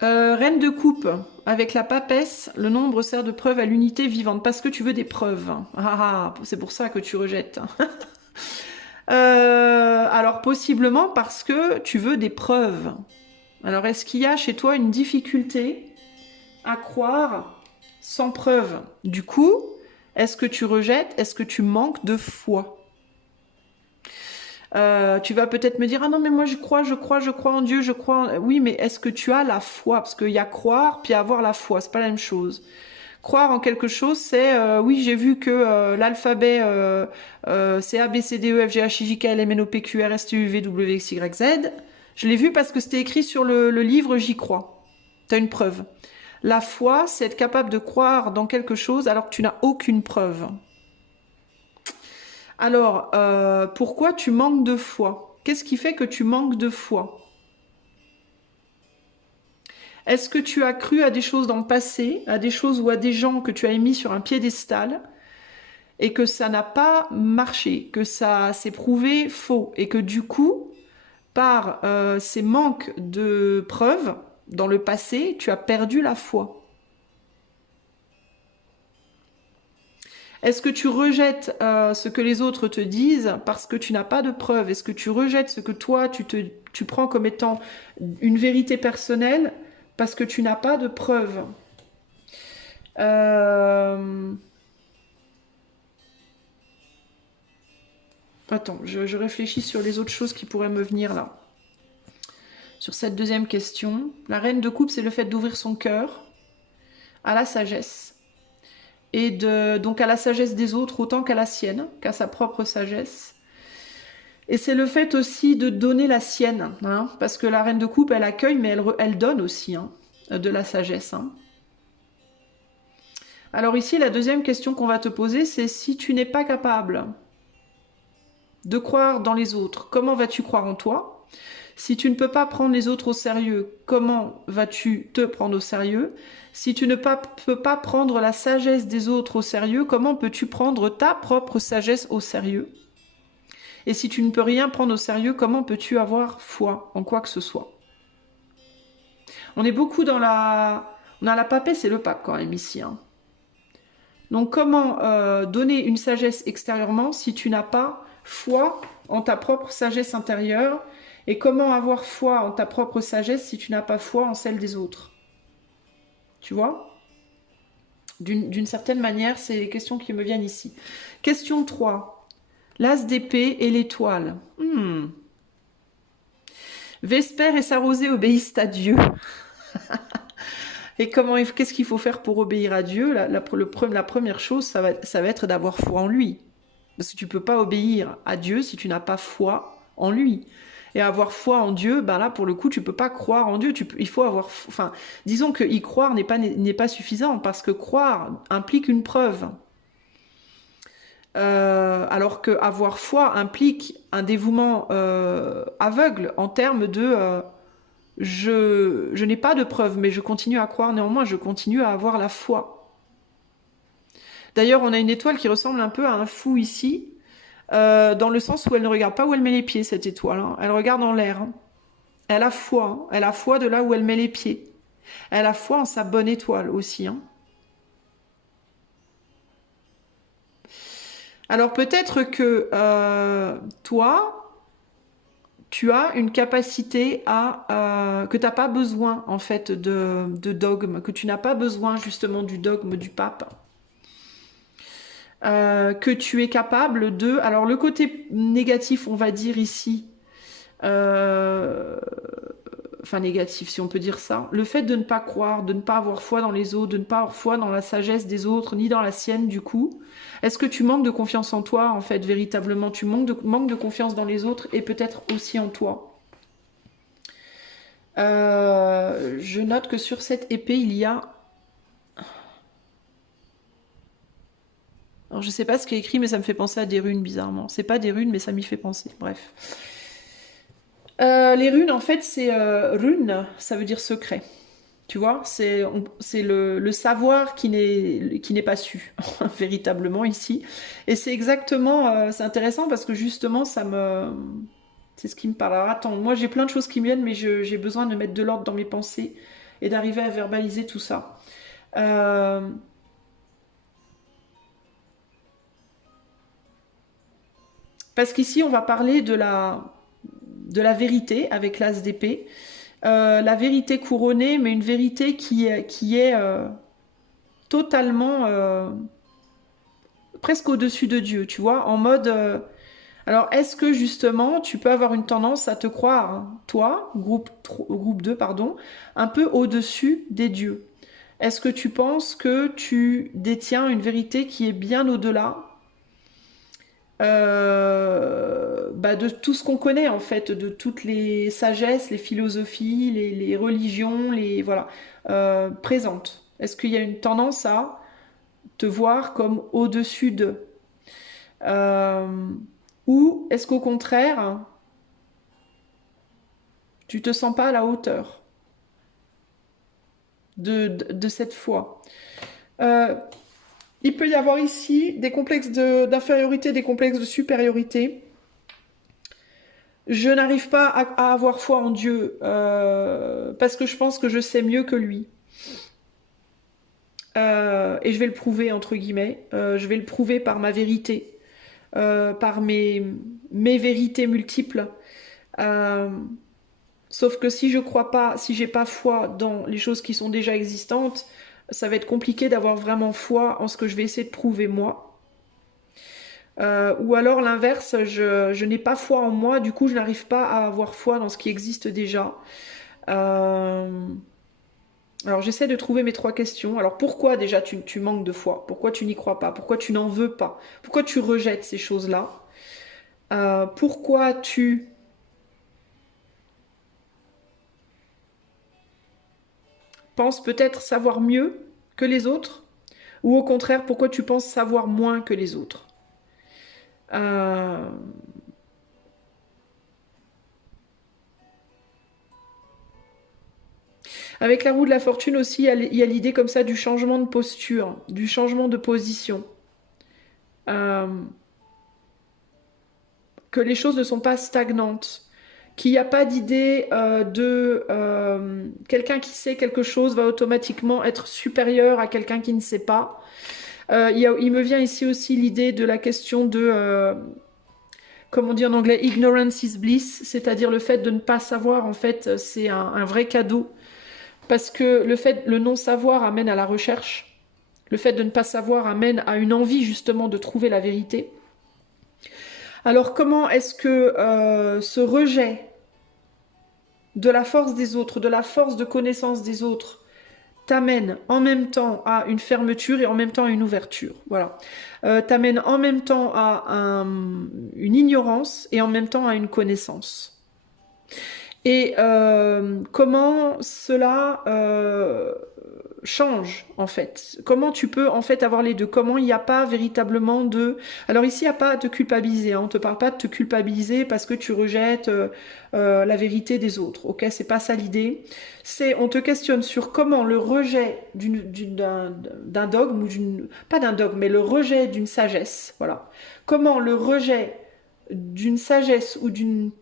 Reine de coupe, avec la papesse, le nombre sert de preuve à l'unité vivante, parce que tu veux des preuves. C'est pour ça que tu rejettes. Alors possiblement parce que tu veux des preuves. Alors est-ce qu'il y a chez toi une difficulté à croire sans preuve? Du coup, est-ce que tu rejettes? Est-ce que tu manques de foi? Tu vas peut-être me dire, ah non, mais moi je crois en Dieu, je crois en... Oui, mais est-ce que tu as la foi? Parce qu'il y a croire, puis avoir la foi, c'est pas la même chose. Croire en quelque chose, c'est, oui, j'ai vu que l'alphabet, c'est A, B, C, D, E, F, G, H, I, J, K, L, M, N, O, P, Q, R, S, T, U, V, W, X, Y, Z. Je l'ai vu parce que c'était écrit sur le livre, j'y crois. T'as une preuve. La foi, c'est être capable de croire dans quelque chose alors que tu n'as aucune preuve. Alors, pourquoi tu manques de foi? Qu'est-ce qui fait que tu manques de foi? Est-ce que tu as cru à des choses dans le passé, à des choses ou à des gens que tu as mis sur un piédestal et que ça n'a pas marché, que ça s'est prouvé faux et que du coup, par ces manques de preuves dans le passé, tu as perdu la foi? Est-ce que tu rejettes ce que les autres te disent parce que tu n'as pas de preuves? Est-ce que tu rejettes ce que toi, tu prends comme étant une vérité personnelle parce que tu n'as pas de preuves? Attends, je réfléchis sur les autres choses qui pourraient me venir là. Sur cette deuxième question, la reine de coupe, c'est le fait d'ouvrir son cœur à la sagesse. Et donc à la sagesse des autres autant qu'à la sienne, qu'à sa propre sagesse. Et c'est le fait aussi de donner la sienne, hein, parce que la reine de coupe, elle accueille, mais elle donne aussi hein, de la sagesse. Hein. Alors ici, la deuxième question qu'on va te poser, c'est si tu n'es pas capable de croire dans les autres, comment vas-tu croire en toi? Si tu ne peux pas prendre les autres au sérieux, comment vas-tu te prendre au sérieux? Si tu ne peux pas prendre la sagesse des autres au sérieux, comment peux-tu prendre ta propre sagesse au sérieux? Et si tu ne peux rien prendre au sérieux, comment peux-tu avoir foi en quoi que ce soit? On est beaucoup dans la... On a la papesse et le pape quand même ici. Hein. Donc comment donner une sagesse extérieurement si tu n'as pas foi en ta propre sagesse intérieure? Et comment avoir foi en ta propre sagesse si tu n'as pas foi en celle des autres? Tu vois? D'une certaine manière, c'est les questions qui me viennent ici. Question 3. L'as d'épée et l'étoile. Vesper et sa rosée obéissent à Dieu. Et qu'est-ce qu'il faut faire pour obéir à Dieu? La première chose, ça va être d'avoir foi en lui. Parce que tu ne peux pas obéir à Dieu si tu n'as pas foi en lui. Et avoir foi en Dieu, ben là, pour le coup, tu ne peux pas croire en Dieu. Il faut avoir... Enfin, disons que y croire n'est pas suffisant, parce que croire implique une preuve. Alors que avoir foi implique un dévouement aveugle en termes de... je n'ai pas de preuves, mais je continue à croire néanmoins, je continue à avoir la foi. D'ailleurs, on a une étoile qui ressemble un peu à un fou ici, dans le sens où elle ne regarde pas où elle met les pieds, cette étoile. Hein. Elle regarde en l'air. Hein. Elle a foi. Hein. Elle a foi de là où elle met les pieds. Elle a foi en sa bonne étoile aussi. Hein. Alors peut-être que toi, tu as une capacité que tu n'as pas besoin en fait de dogme, que tu n'as pas besoin justement du dogme du pape, que tu es capable de... Alors le côté négatif, on va dire ici, enfin négatif si on peut dire ça, le fait de ne pas croire, de ne pas avoir foi dans les autres, de ne pas avoir foi dans la sagesse des autres, ni dans la sienne du coup. Est-ce que tu manques de confiance en toi en fait véritablement? Tu manques de confiance dans les autres et peut-être aussi en toi. Je note que sur cette épée il y a... Alors je sais pas ce qui est écrit mais ça me fait penser à des runes bizarrement. C'est pas des runes mais ça m'y fait penser, bref. Les runes, en fait, c'est rune, ça veut dire secret. Tu vois, c'est le savoir qui n'est pas su, véritablement, ici. Et c'est exactement, c'est intéressant parce que justement, c'est ce qui me parle. Alors attends, moi j'ai plein de choses qui me viennent, mais j'ai besoin de mettre de l'ordre dans mes pensées et d'arriver à verbaliser tout ça. Euh, Parce qu'ici, on va parler de la vérité avec l'as d'épée. La vérité couronnée, mais une vérité qui est totalement presque au-dessus de Dieu, tu vois, en mode... alors, est-ce que justement, tu peux avoir une tendance à te croire, hein, toi, groupe 2, pardon, un peu au-dessus des dieux? Est-ce que tu penses que tu détiens une vérité qui est bien au-delà de tout ce qu'on connaît en fait, de toutes les sagesses, les philosophies, les religions, voilà, présentes. Est-ce qu'il y a une tendance à te voir comme au-dessus d'eux? Euh, ou est-ce qu'au contraire, tu te sens pas à la hauteur de cette foi? Euh, il peut y avoir ici des complexes d'infériorité, des complexes de supériorité. Je n'arrive pas à avoir foi en Dieu parce que je pense que je sais mieux que lui. Et je vais le prouver, entre guillemets. Je vais le prouver par ma vérité, par mes vérités multiples. Euh, Sauf que si je crois pas, si j'ai pas foi dans les choses qui sont déjà existantes, ça va être compliqué d'avoir vraiment foi en ce que je vais essayer de prouver moi. Ou alors l'inverse, je n'ai pas foi en moi, du coup je n'arrive pas à avoir foi dans ce qui existe déjà. Euh, Alors j'essaie de trouver mes trois questions. Alors pourquoi déjà tu manques de foi? Pourquoi tu n'y crois pas? Pourquoi tu n'en veux pas? Pourquoi tu rejettes ces choses-là? Pourquoi tu penses peut-être savoir mieux que les autres? Ou au contraire, pourquoi tu penses savoir moins que les autres? Euh, Avec la roue de la fortune aussi, il y a l'idée comme ça du changement de posture, du changement de position. Euh, que les choses ne sont pas stagnantes, qu'il n'y a pas d'idée de quelqu'un qui sait quelque chose va automatiquement être supérieur à quelqu'un qui ne sait pas. Il me vient ici aussi l'idée de la question de, comme on dit en anglais, ignorance is bliss, c'est-à-dire le fait de ne pas savoir, en fait, c'est un vrai cadeau. Parce que le non-savoir amène à la recherche. Le fait de ne pas savoir amène à une envie justement de trouver la vérité. Alors comment est-ce que ce rejet de la force des autres, de la force de connaissance des autres, t'amène en même temps à une fermeture et en même temps à une ouverture. Voilà. T'amène en même temps à une ignorance et en même temps à une connaissance. Et comment cela change en fait? Comment tu peux en fait avoir les deux? Comment il n'y a pas véritablement de... Alors ici, il n'y a pas à te culpabiliser. Hein. On ne te parle pas de te culpabiliser parce que tu rejettes la vérité des autres. Ok, c'est pas ça l'idée. C'est on te questionne sur comment le rejet d'un dogme ou pas d'un dogme, mais le rejet d'une sagesse. Voilà. Comment le rejet d'une sagesse ou d'une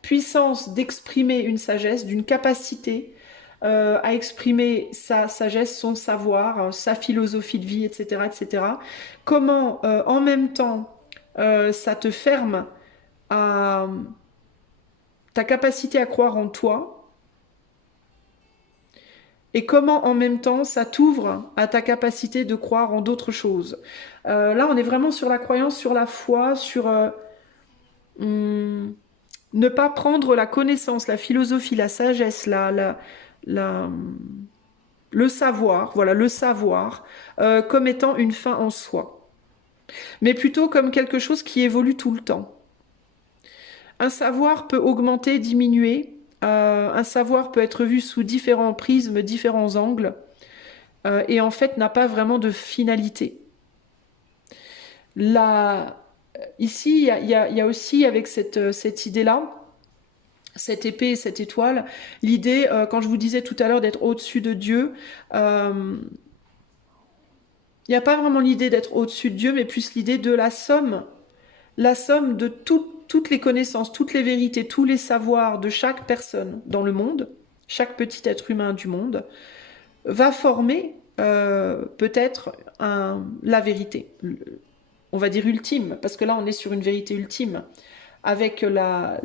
puissance d'exprimer une sagesse, d'une capacité à exprimer sa sagesse, son savoir, sa philosophie de vie, etc. etc. Comment en même temps ça te ferme à, ta capacité à croire en toi et comment en même temps ça t'ouvre à ta capacité de croire en d'autres choses. Là, on est vraiment sur la croyance, sur la foi, sur hum, ne pas prendre la connaissance, la philosophie, la sagesse, la, le savoir, voilà, le savoir, comme étant une fin en soi, mais plutôt comme quelque chose qui évolue tout le temps. Un savoir peut augmenter, diminuer, un savoir peut être vu sous différents prismes, différents angles, et en fait n'a pas vraiment de finalité. Là, ici, il y a aussi avec cette idée-là, cette épée et cette étoile, l'idée, quand je vous disais tout à l'heure d'être au-dessus de Dieu, il n'y a pas vraiment l'idée d'être au-dessus de Dieu, mais plus l'idée de la somme de toutes les connaissances, toutes les vérités, tous les savoirs de chaque personne dans le monde, chaque petit être humain du monde, va former peut-être la vérité, on va dire ultime, parce que là on est sur une vérité ultime, avec l'as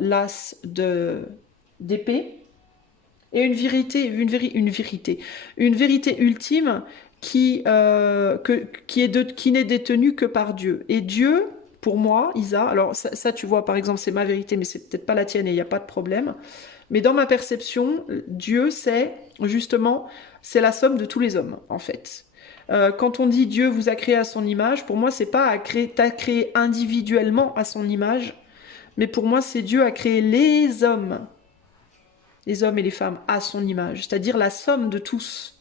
d'épée, et une vérité ultime qui n'est détenue que par Dieu. Et Dieu, pour moi, Isa, alors ça tu vois par exemple c'est ma vérité, mais c'est peut-être pas la tienne et il n'y a pas de problème, mais dans ma perception, Dieu c'est justement, c'est la somme de tous les hommes en fait. Quand on dit Dieu vous a créé à son image, pour moi c'est pas t'as créé individuellement à son image, mais pour moi c'est Dieu a créé les hommes et les femmes à son image, c'est-à-dire la somme de tous,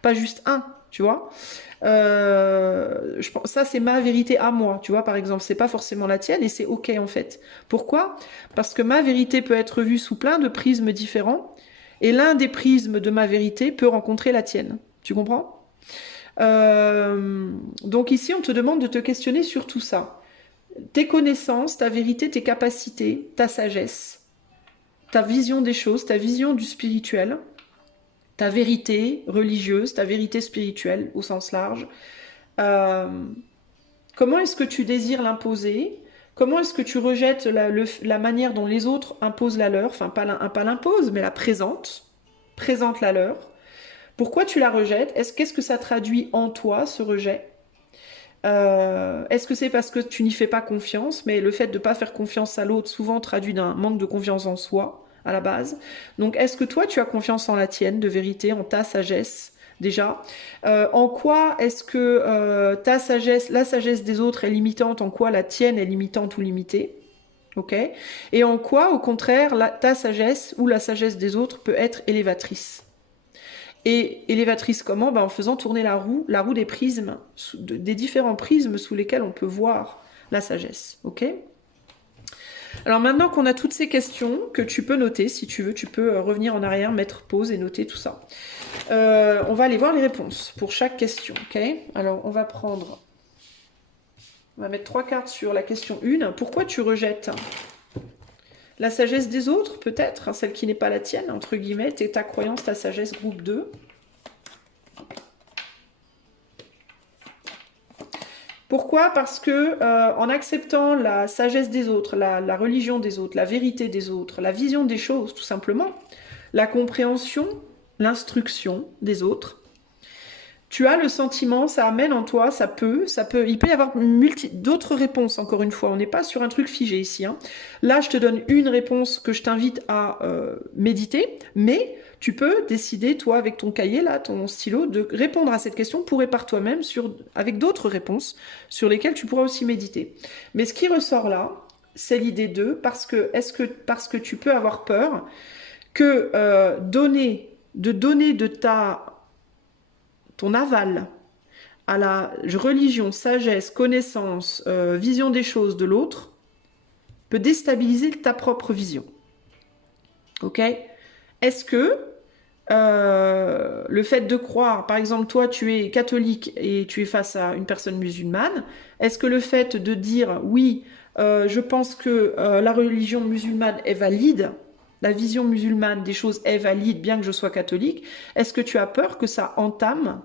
pas juste un, tu vois. Ça c'est ma vérité à moi, tu vois, par exemple, c'est pas forcément la tienne et c'est ok en fait. Pourquoi? Parce que ma vérité peut être vue sous plein de prismes différents et l'un des prismes de ma vérité peut rencontrer la tienne. Tu comprends? Donc ici on te demande de te questionner sur tout ça. Tes connaissances, ta vérité, tes capacités, ta sagesse, ta vision des choses, ta vision du spirituel, ta vérité religieuse, ta vérité spirituelle au sens large. Comment est-ce que tu désires l'imposer? Comment est-ce que tu rejettes la manière dont les autres imposent la leur? Enfin, pas l'impose, mais la présente. Présente la leur. Pourquoi tu la rejettes? Qu'est-ce que ça traduit en toi, ce rejet? Est-ce que c'est parce que tu n'y fais pas confiance? Mais le fait de ne pas faire confiance à l'autre souvent traduit d'un manque de confiance en soi à la base. Donc est-ce que toi tu as confiance en la tienne de vérité, en ta sagesse déjà? En quoi est-ce que ta sagesse, la sagesse des autres est limitante? En quoi la tienne est limitante ou limitée? Ok? Et en quoi au contraire ta sagesse ou la sagesse des autres peut être élévatrice? Et élévatrice comment? En faisant tourner la roue des prismes, des différents prismes sous lesquels on peut voir la sagesse. Ok? Alors maintenant qu'on a toutes ces questions que tu peux noter, si tu veux, tu peux revenir en arrière, mettre pause et noter tout ça. On va aller voir les réponses pour chaque question. Ok? Alors on va mettre 3 cartes sur la question 1. Pourquoi tu rejettes la sagesse des autres, peut-être, celle qui n'est pas la tienne, entre guillemets, ta croyance, ta sagesse, groupe 2. Pourquoi? Parce que en acceptant la sagesse des autres, la religion des autres, la vérité des autres, la vision des choses, tout simplement, la compréhension, l'instruction des autres, tu as le sentiment, ça amène en toi, il peut y avoir d'autres réponses, encore une fois, on n'est pas sur un truc figé ici. Hein. Là, je te donne une réponse que je t'invite à méditer, mais tu peux décider, toi, avec ton cahier, là, ton stylo, de répondre à cette question pour et par toi-même, avec d'autres réponses sur lesquelles tu pourras aussi méditer. Mais ce qui ressort là, c'est l'idée parce que tu peux avoir peur que donner ton aval à la religion, sagesse, connaissance, vision des choses de l'autre peut déstabiliser ta propre vision. Ok? Est-ce que le fait de croire, par exemple, toi tu es catholique et tu es face à une personne musulmane, est-ce que le fait de dire oui, je pense que la religion musulmane est valide, la vision musulmane des choses est valide bien que je sois catholique, est-ce que tu as peur que ça entame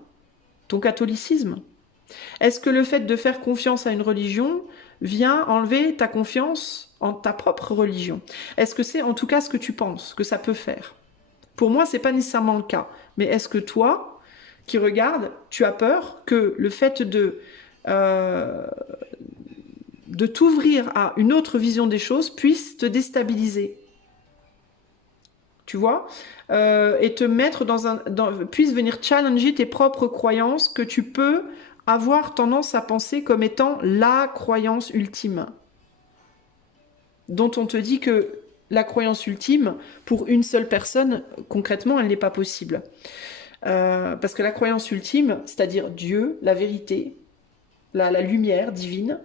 ton catholicisme? Est-ce que le fait de faire confiance à une religion vient enlever ta confiance en ta propre religion? Est-ce que c'est en tout cas ce que tu penses que ça peut faire? Pour moi, c'est pas nécessairement le cas. Mais est-ce que toi, qui regardes, tu as peur que le fait euh, de t'ouvrir à une autre vision des choses puisse te déstabiliser? Tu vois, et te mettre puisse venir challenger tes propres croyances que tu peux avoir tendance à penser comme étant la croyance ultime, dont on te dit que la croyance ultime, pour une seule personne, concrètement, elle n'est pas possible. Parce que la croyance ultime, c'est-à-dire Dieu, la vérité, la lumière divine,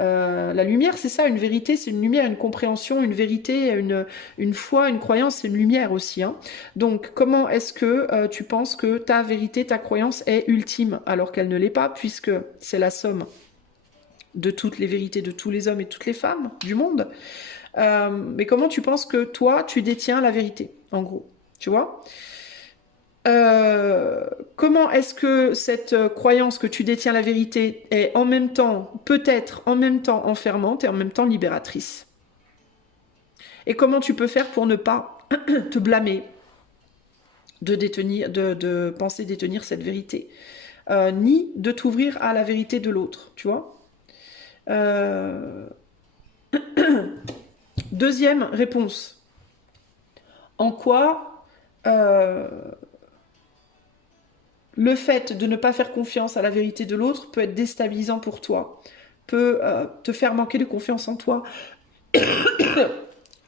la lumière, c'est ça, une vérité, c'est une lumière, une compréhension, une vérité, une foi, une croyance, c'est une lumière aussi. Hein. Donc, comment est-ce que tu penses que ta vérité, ta croyance est ultime, alors qu'elle ne l'est pas, puisque c'est la somme de toutes les vérités de tous les hommes et toutes les femmes du monde. Mais comment tu penses que toi, tu détiens la vérité, en gros, tu vois? Comment est-ce que cette croyance que tu détiens la vérité est en même temps, peut-être en même temps enfermante et en même temps libératrice? Et comment tu peux faire pour ne pas te blâmer de penser détenir cette vérité, ni de t'ouvrir à la vérité de l'autre, tu vois? Deuxième réponse. En quoi le fait de ne pas faire confiance à la vérité de l'autre peut être déstabilisant pour toi, peut te faire manquer de confiance en toi.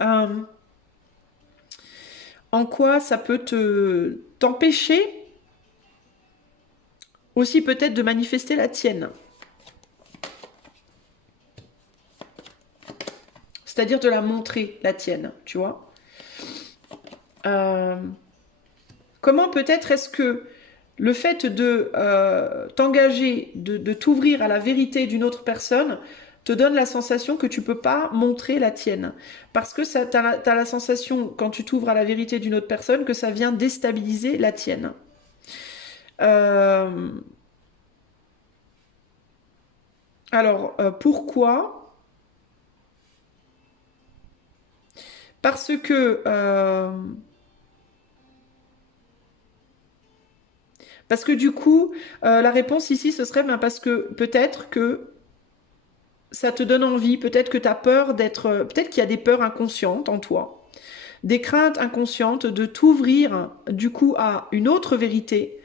En quoi ça peut t'empêcher aussi peut-être de manifester la tienne. C'est-à-dire de la montrer, la tienne, tu vois. Comment peut-être est-ce que le fait de t'engager, de t'ouvrir à la vérité d'une autre personne, te donne la sensation que tu peux pas montrer la tienne. Parce que t'as la sensation, quand tu t'ouvres à la vérité d'une autre personne, que ça vient déstabiliser la tienne. Alors, pourquoi? Parce que... parce que du coup, la réponse ici, ce serait parce que peut-être que ça te donne envie, peut-être que tu as peur d'être... Peut-être qu'il y a des peurs inconscientes en toi, des craintes inconscientes de t'ouvrir du coup à une autre vérité,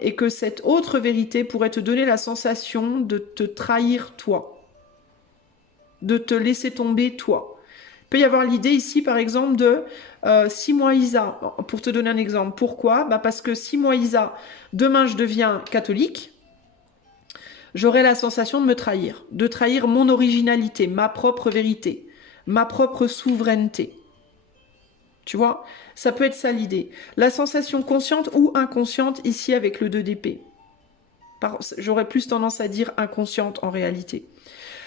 et que cette autre vérité pourrait te donner la sensation de te trahir toi, de te laisser tomber toi. Il peut y avoir l'idée ici, par exemple, de si moi Isa, pour te donner un exemple, pourquoi? Parce que si moi Isa, demain je deviens catholique, j'aurai la sensation de trahir mon originalité, ma propre vérité, ma propre souveraineté. Tu vois? Ça peut être ça l'idée. La sensation consciente ou inconsciente ici avec le 2 d'épée. J'aurais plus tendance à dire inconsciente en réalité.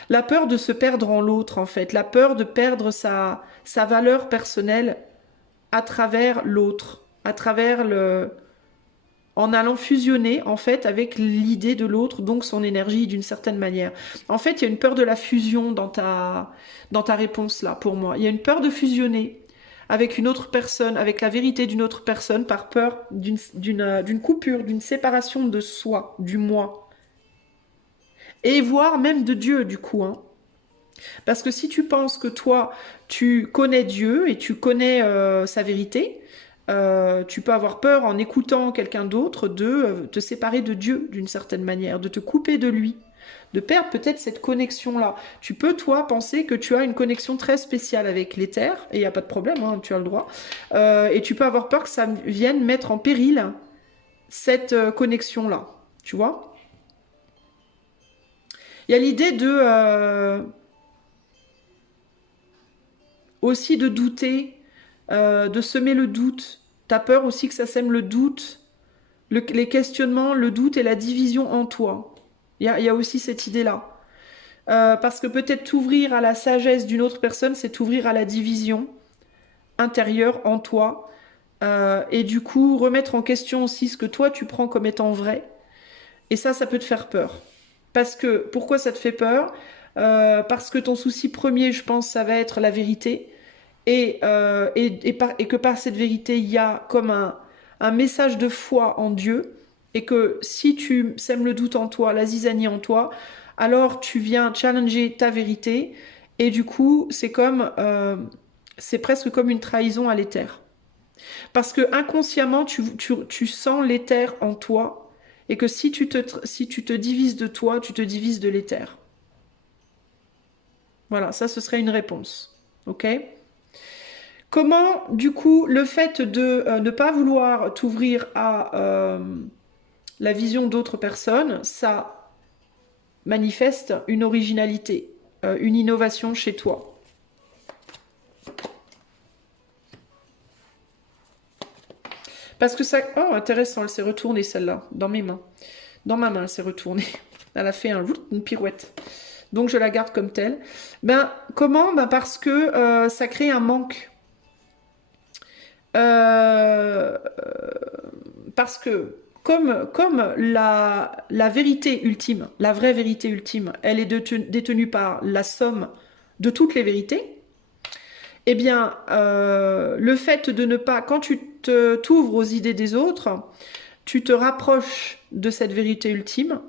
La peur de se perdre en l'autre, en fait. La peur de perdre sa valeur personnelle à travers l'autre. En allant fusionner, en fait, avec l'idée de l'autre, donc son énergie d'une certaine manière. En fait, il y a une peur de la fusion dans ta réponse, là, pour moi. Il y a une peur de fusionner avec une autre personne, avec la vérité d'une autre personne, par peur d'une coupure, d'une séparation de soi, du moi. Et voire même de Dieu, du coup. Hein. Parce que si tu penses que toi, tu connais Dieu et tu connais sa vérité, tu peux avoir peur en écoutant quelqu'un d'autre de te séparer de Dieu d'une certaine manière, de te couper de lui, de perdre peut-être cette connexion-là. Tu peux, toi, penser que tu as une connexion très spéciale avec l'éther, et il n'y a pas de problème, hein, tu as le droit, et tu peux avoir peur que ça vienne mettre en péril cette connexion-là, tu vois. Il y a l'idée de... aussi de douter, de semer le doute. T'as peur aussi que ça sème le doute, les questionnements, le doute et la division en toi. Il y a aussi cette idée-là. Parce que peut-être t'ouvrir à la sagesse d'une autre personne, c'est t'ouvrir à la division intérieure en toi. Et du coup, remettre en question aussi ce que toi tu prends comme étant vrai. Et ça peut te faire peur. Pourquoi ça te fait peur? Parce que ton souci premier, je pense, ça va être la vérité. Et que par cette vérité, il y a comme un message de foi en Dieu. Et que si tu sèmes le doute en toi, la zizanie en toi, alors tu viens challenger ta vérité. Et du coup, c'est presque comme une trahison à l'éther. Parce que inconsciemment, tu sens l'éther en toi. Et que si tu te divises de toi, tu te divises de l'éther. Voilà, ça, ce serait une réponse. Ok? Comment, du coup, le fait de ne pas vouloir t'ouvrir à la vision d'autres personnes, ça manifeste une originalité, une innovation chez toi. Parce que ça... Oh, intéressant, elle s'est retournée celle-là, dans mes mains. Dans ma main, elle s'est retournée. Elle a fait une pirouette. Donc je la garde comme telle. Ben, comment? Ben, parce que ça crée un manque. Parce que comme la vérité ultime, la vraie vérité ultime, elle est détenue par la somme de toutes les vérités, eh bien, le fait de ne pas, quand tu t'ouvres aux idées des autres, tu te rapproches de cette vérité ultime,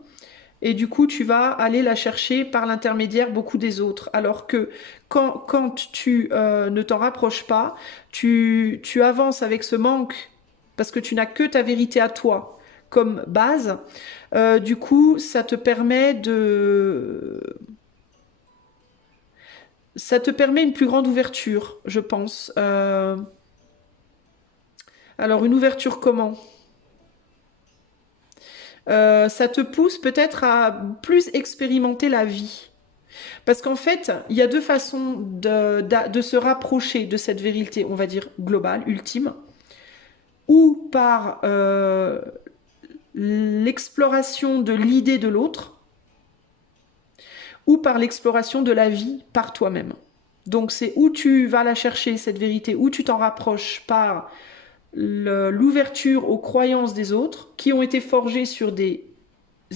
et du coup, tu vas aller la chercher par l'intermédiaire beaucoup des autres. Alors que quand tu ne t'en rapproches pas, tu avances avec ce manque, parce que tu n'as que ta vérité à toi comme base. Du coup, ça te permet une plus grande ouverture, je pense. Alors, une ouverture comment? Ça te pousse peut-être à plus expérimenter la vie. Parce qu'en fait, il y a deux façons de se rapprocher de cette vérité, on va dire globale, ultime, ou par l'exploration de l'idée de l'autre, ou par l'exploration de la vie par toi-même. Donc c'est où tu vas la chercher, cette vérité, où tu t'en rapproches par l'ouverture aux croyances des autres qui ont été forgées sur des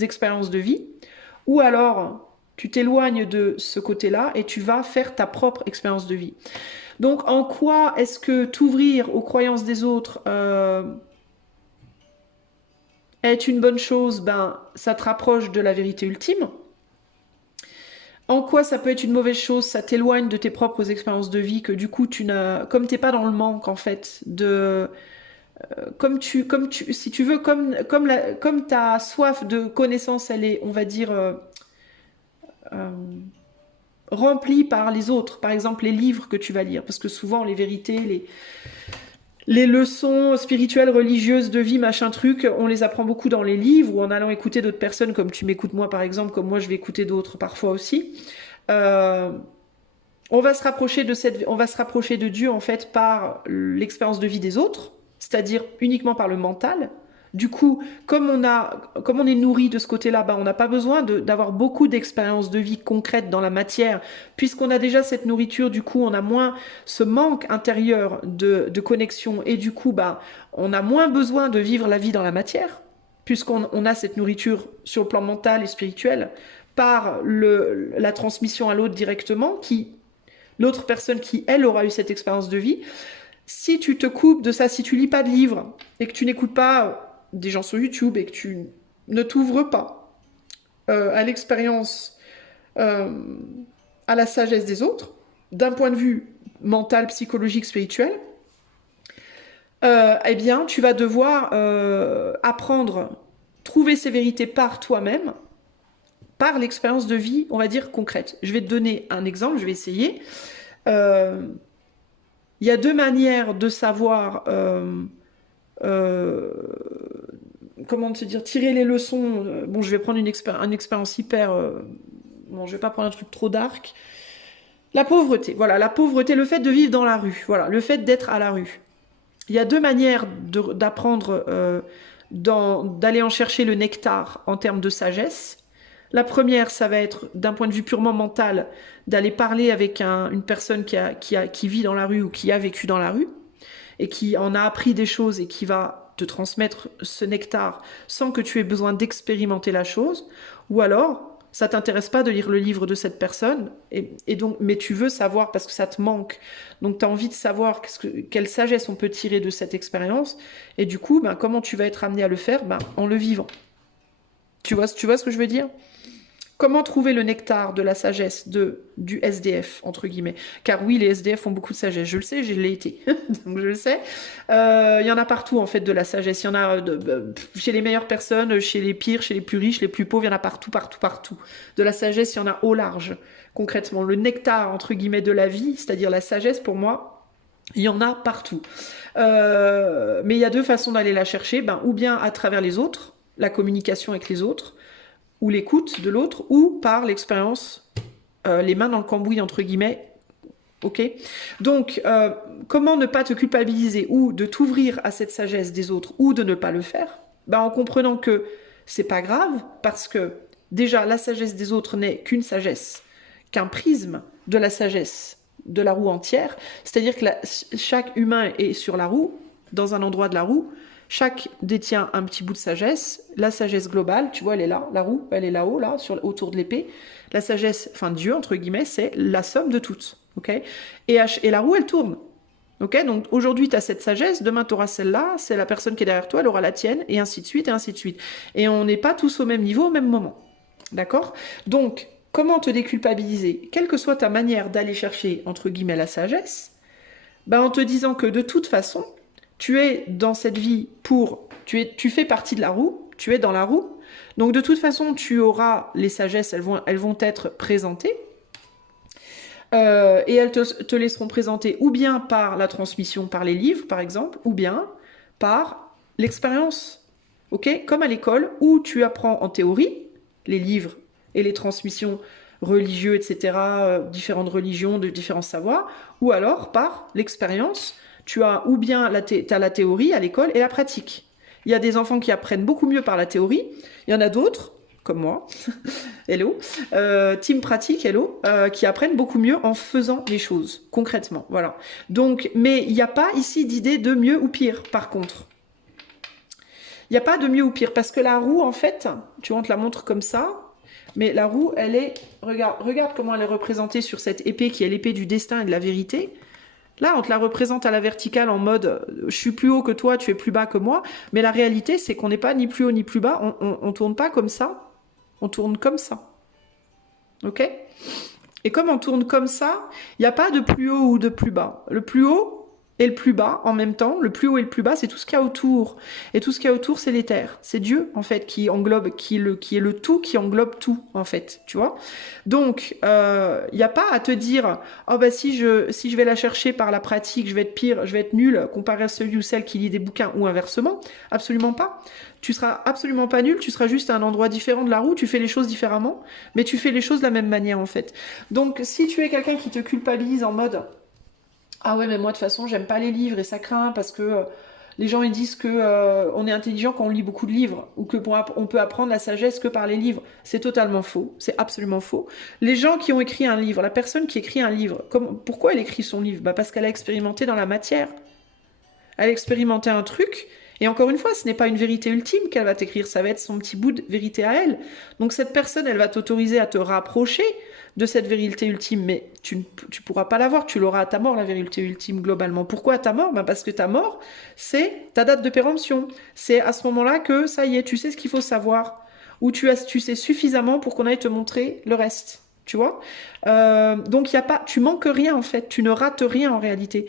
expériences de vie, ou alors tu t'éloignes de ce côté-là et tu vas faire ta propre expérience de vie. Donc en quoi est-ce que t'ouvrir aux croyances des autres est une bonne chose? Ben, ça te rapproche de la vérité ultime. En quoi ça peut être une mauvaise chose? Ça t'éloigne de tes propres expériences de vie, que du coup comme t'es pas dans le manque en fait si tu veux, comme ta soif de connaissance, elle est, on va dire, remplie par les autres. Par exemple, les livres que tu vas lire, parce que souvent les vérités, les leçons spirituelles, religieuses, de vie, machin truc, on les apprend beaucoup dans les livres ou en allant écouter d'autres personnes, comme tu m'écoutes moi par exemple, comme moi je vais écouter d'autres parfois aussi. On va se rapprocher de Dieu en fait par l'expérience de vie des autres, c'est-à-dire uniquement par le mental. Du coup, comme on est nourri de ce côté-là, ben, on n'a pas besoin d'avoir beaucoup d'expériences de vie concrètes dans la matière, puisqu'on a déjà cette nourriture. Du coup, on a moins ce manque intérieur de connexion, et du coup, ben, on a moins besoin de vivre la vie dans la matière, puisqu'on a cette nourriture sur le plan mental et spirituel par la transmission à l'autre directement, l'autre personne qui, elle, aura eu cette expérience de vie. Si tu te coupes de ça, si tu lis pas de livres et que tu n'écoutes pas des gens sur YouTube et que tu ne t'ouvres pas à l'expérience, à la sagesse des autres, d'un point de vue mental, psychologique, spirituel, eh bien, tu vas devoir apprendre, trouver ces vérités par toi-même, par l'expérience de vie, on va dire, concrète. Je vais te donner un exemple, je vais essayer. Il y a deux manières de savoir comment te dire, tirer les leçons. Bon, je vais prendre une expérience hyper... bon, je vais pas prendre un truc trop dark. La pauvreté, voilà, la pauvreté, le fait de vivre dans la rue, voilà, le fait d'être à la rue. Il y a deux manières d'apprendre, d'aller en chercher le nectar en termes de sagesse. La première, ça va être d'un point de vue purement mental, d'aller parler avec une personne qui vit dans la rue ou qui a vécu dans la rue et qui en a appris des choses et qui va te transmettre ce nectar sans que tu aies besoin d'expérimenter la chose, ou alors ça t'intéresse pas de lire le livre de cette personne, et donc, mais tu veux savoir parce que ça te manque, donc tu as envie de savoir quelle sagesse on peut tirer de cette expérience, et du coup, ben, comment tu vas être amené à le faire? Ben, en le vivant. Tu vois ce que je veux dire? Comment trouver le nectar de la sagesse du SDF, entre guillemets? Car oui, les SDF ont beaucoup de sagesse. Je le sais, je l'ai été. Donc je le sais. Il y en a partout, en fait, de la sagesse. Il y en a chez les meilleures personnes, chez les pires, chez les plus riches, les plus pauvres. Il y en a partout, partout, partout. De la sagesse, il y en a au large. Concrètement, le nectar, entre guillemets, de la vie, c'est-à-dire la sagesse, pour moi, il y en a partout. Mais il y a deux façons d'aller la chercher. Ben, ou bien à travers les autres, la communication avec les autres, ou l'écoute de l'autre, ou par l'expérience, les mains dans le cambouis, entre guillemets. Ok. Donc, comment ne pas te culpabiliser ou de t'ouvrir à cette sagesse des autres ou de ne pas le faire? Ben, en comprenant que c'est pas grave, parce que déjà, la sagesse des autres n'est qu'une sagesse, qu'un prisme de la sagesse de la roue entière. C'est-à-dire que chaque humain est sur la roue, dans un endroit de la roue. Chaque détient un petit bout de sagesse. La sagesse globale, tu vois, elle est là. La roue, elle est là-haut, là, autour de l'épée. La sagesse, enfin Dieu, entre guillemets, c'est la somme de toutes. Okay, et la roue, elle tourne. Okay, donc aujourd'hui, tu as cette sagesse, demain, tu auras celle-là, c'est la personne qui est derrière toi, elle aura la tienne, et ainsi de suite, et ainsi de suite. Et on n'est pas tous au même niveau, au même moment. D'accord? Donc, comment te déculpabiliser? Quelle que soit ta manière d'aller chercher, entre guillemets, la sagesse, ben, en te disant que de toute façon, tu es dans cette vie tu fais partie de la roue, tu es dans la roue, donc de toute façon, tu auras les sagesses, elles vont être présentées, et elles te laisseront présenter ou bien par la transmission, par les livres, par exemple, ou bien par l'expérience, ok? Comme à l'école, où tu apprends en théorie, les livres et les transmissions religieux, etc., différentes religions, de différents savoirs, ou alors par l'expérience. Tu as ou bien t'as la théorie à l'école et la pratique. Il y a des enfants qui apprennent beaucoup mieux par la théorie. Il y en a d'autres, comme moi, hello, team pratique, hello, qui apprennent beaucoup mieux en faisant les choses, concrètement. Voilà. Donc, mais il n'y a pas ici d'idée de mieux ou pire, par contre. Il n'y a pas de mieux ou pire, parce que la roue, en fait, tu vois, on te la montre comme ça, mais la roue, elle est... Regarde comment elle est représentée sur cette épée qui est l'épée du destin et de la vérité. Là, on te la représente à la verticale en mode « je suis plus haut que toi, tu es plus bas que moi ». Mais la réalité, c'est qu'on n'est pas ni plus haut ni plus bas. On tourne pas comme ça. On tourne comme ça. Ok? Et comme on tourne comme ça, il n'y a pas de plus haut ou de plus bas. Le plus haut et le plus bas en même temps, le plus haut et le plus bas, c'est tout ce qu'il y a autour. Et tout ce qu'il y a autour, c'est l'éther. C'est Dieu, en fait, qui englobe, qui est le tout, qui englobe tout, en fait, tu vois. Donc, il n'y a pas à te dire, oh bah si je vais la chercher par la pratique, je vais être pire, je vais être nul, comparé à celui ou celle qui lit des bouquins, ou inversement. Absolument pas. Tu seras absolument pas nul, tu seras juste à un endroit différent de la roue, tu fais les choses différemment, mais tu fais les choses de la même manière, en fait. Donc, si tu es quelqu'un qui te culpabilise en mode... Ah ouais, mais moi de toute façon, j'aime pas les livres et ça craint parce que les gens ils disent que on est intelligent quand on lit beaucoup de livres ou que on peut apprendre la sagesse que par les livres. C'est totalement faux, c'est absolument faux. Les gens qui ont écrit un livre, la personne qui écrit un livre, pourquoi elle écrit son livre? Bah parce qu'elle a expérimenté dans la matière. Elle a expérimenté un truc. Et encore une fois, ce n'est pas une vérité ultime qu'elle va t'écrire, ça va être son petit bout de vérité à elle. Donc cette personne, elle va t'autoriser à te rapprocher de cette vérité ultime, mais tu pourras pas l'avoir, tu l'auras à ta mort, la vérité ultime, globalement. Pourquoi à ta mort? Ben parce que ta mort, c'est ta date de péremption. C'est à ce moment-là que, ça y est, tu sais ce qu'il faut savoir, ou tu sais suffisamment pour qu'on aille te montrer le reste, tu vois. Donc y a pas, tu manques rien en fait, tu ne rates rien en réalité.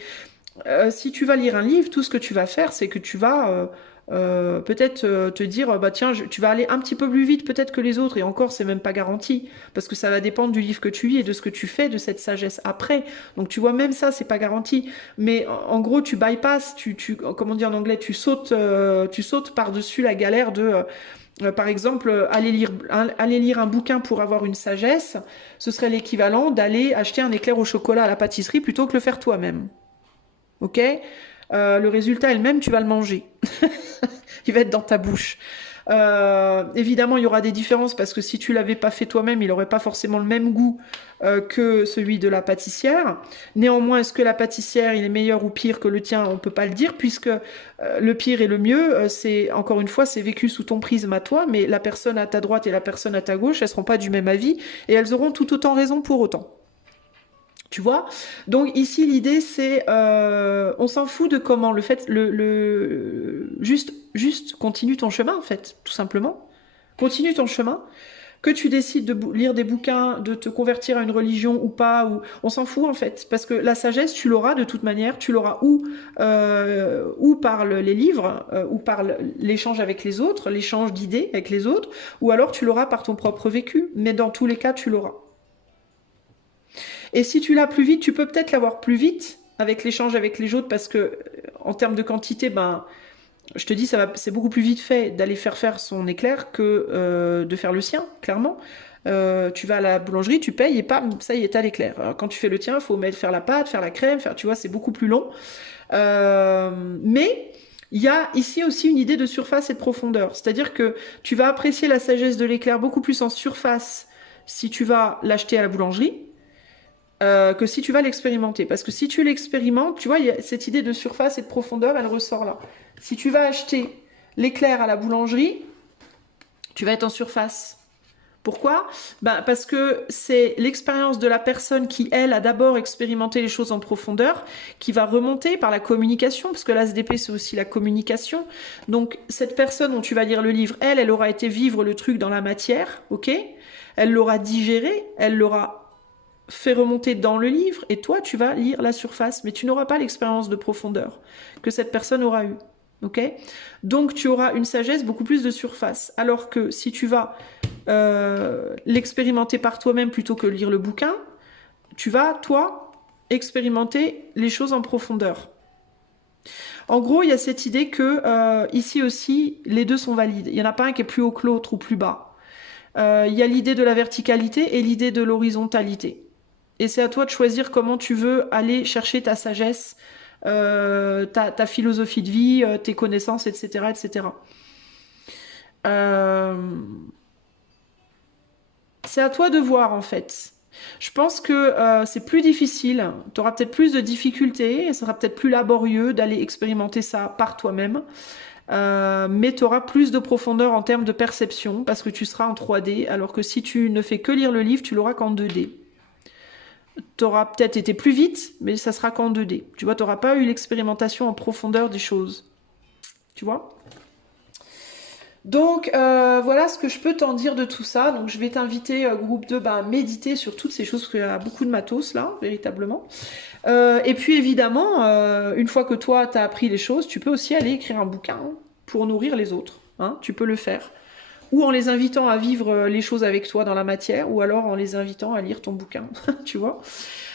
Si tu vas lire un livre, tout ce que tu vas faire, c'est que tu vas peut-être te dire, bah tiens, tu vas aller un petit peu plus vite peut-être que les autres, et encore, c'est même pas garanti, parce que ça va dépendre du livre que tu lis et de ce que tu fais de cette sagesse après. Donc tu vois, même ça, c'est pas garanti. Mais en gros, tu bypasses, comment on dit en anglais, tu sautes par-dessus la galère de... par exemple, aller lire un bouquin pour avoir une sagesse, ce serait l'équivalent d'aller acheter un éclair au chocolat à la pâtisserie plutôt que le faire toi-même. Ok? Le résultat elle-même, tu vas le manger. Il va être dans ta bouche. Évidemment, il y aura des différences parce que si tu l'avais pas fait toi-même, il n'aurait pas forcément le même goût que celui de la pâtissière. Néanmoins, est-ce que la pâtissière, il est meilleur ou pire que le tien? On peut pas le dire puisque le pire et le mieux, c'est encore une fois, c'est vécu sous ton prisme à toi, mais la personne à ta droite et la personne à ta gauche, elles seront pas du même avis et elles auront tout autant raison pour autant. Tu vois? Donc ici l'idée c'est on s'en fout de comment le fait juste continue ton chemin en fait, tout simplement. Continue ton chemin. Que tu décides de lire des bouquins, de te convertir à une religion ou pas, ou on s'en fout en fait, parce que la sagesse tu l'auras de toute manière, tu l'auras ou par les livres, ou par l'échange avec les autres, l'échange d'idées avec les autres, ou alors tu l'auras par ton propre vécu. Mais dans tous les cas tu l'auras. Et si tu l'as plus vite, tu peux peut-être l'avoir plus vite avec l'échange avec les autres parce que en termes de quantité, ben, je te dis, c'est beaucoup plus vite fait d'aller faire son éclair que de faire le sien, clairement. Tu vas à la boulangerie, tu payes et pam, ça y est, t'as l'éclair. Alors, quand tu fais le tien, il faut faire la pâte, faire la crème, tu vois, c'est beaucoup plus long. Mais il y a ici aussi une idée de surface et de profondeur. C'est-à-dire que tu vas apprécier la sagesse de l'éclair beaucoup plus en surface si tu vas l'acheter à la boulangerie que si tu vas l'expérimenter. Parce que si tu l'expérimentes, tu vois, y a cette idée de surface et de profondeur, elle ressort là. Si tu vas acheter l'éclair à la boulangerie, tu vas être en surface. Pourquoi? Ben, parce que c'est l'expérience de la personne qui, elle, a d'abord expérimenté les choses en profondeur, qui va remonter par la communication, parce que l'ASDP, c'est aussi la communication. Donc, cette personne dont tu vas lire le livre, elle aura été vivre le truc dans la matière, ok? Elle l'aura digéré, elle l'aura fait remonter dans le livre, et toi, tu vas lire la surface, mais tu n'auras pas l'expérience de profondeur que cette personne aura eue. Ok? Donc, tu auras une sagesse beaucoup plus de surface. Alors que si tu vas l'expérimenter par toi-même plutôt que lire le bouquin, tu vas, toi, expérimenter les choses en profondeur. En gros, il y a cette idée que ici aussi, les deux sont valides. Il n'y en a pas un qui est plus haut que l'autre ou plus bas. Il y a l'idée de la verticalité et l'idée de l'horizontalité. Et c'est à toi de choisir comment tu veux aller chercher ta sagesse, ta philosophie de vie, tes connaissances, etc. etc. C'est à toi de voir en fait. Je pense que c'est plus difficile, tu auras peut-être plus de difficultés, et ça sera peut-être plus laborieux d'aller expérimenter ça par toi-même. Mais tu auras plus de profondeur en termes de perception parce que tu seras en 3D, alors que si tu ne fais que lire le livre, tu l'auras qu'en 2D. Tu auras peut-être été plus vite, mais ça sera qu'en 2D. Tu vois, tu n'auras pas eu l'expérimentation en profondeur des choses. Tu vois? Donc, voilà ce que je peux t'en dire de tout ça. Donc, je vais t'inviter, groupe 2, à méditer sur toutes ces choses, parce qu'il y a beaucoup de matos là, véritablement. Et puis, évidemment, une fois que toi, tu as appris les choses, tu peux aussi aller écrire un bouquin pour nourrir les autres. Hein, tu peux le faire. Ou en les invitant à vivre les choses avec toi dans la matière, ou alors en les invitant à lire ton bouquin, tu vois.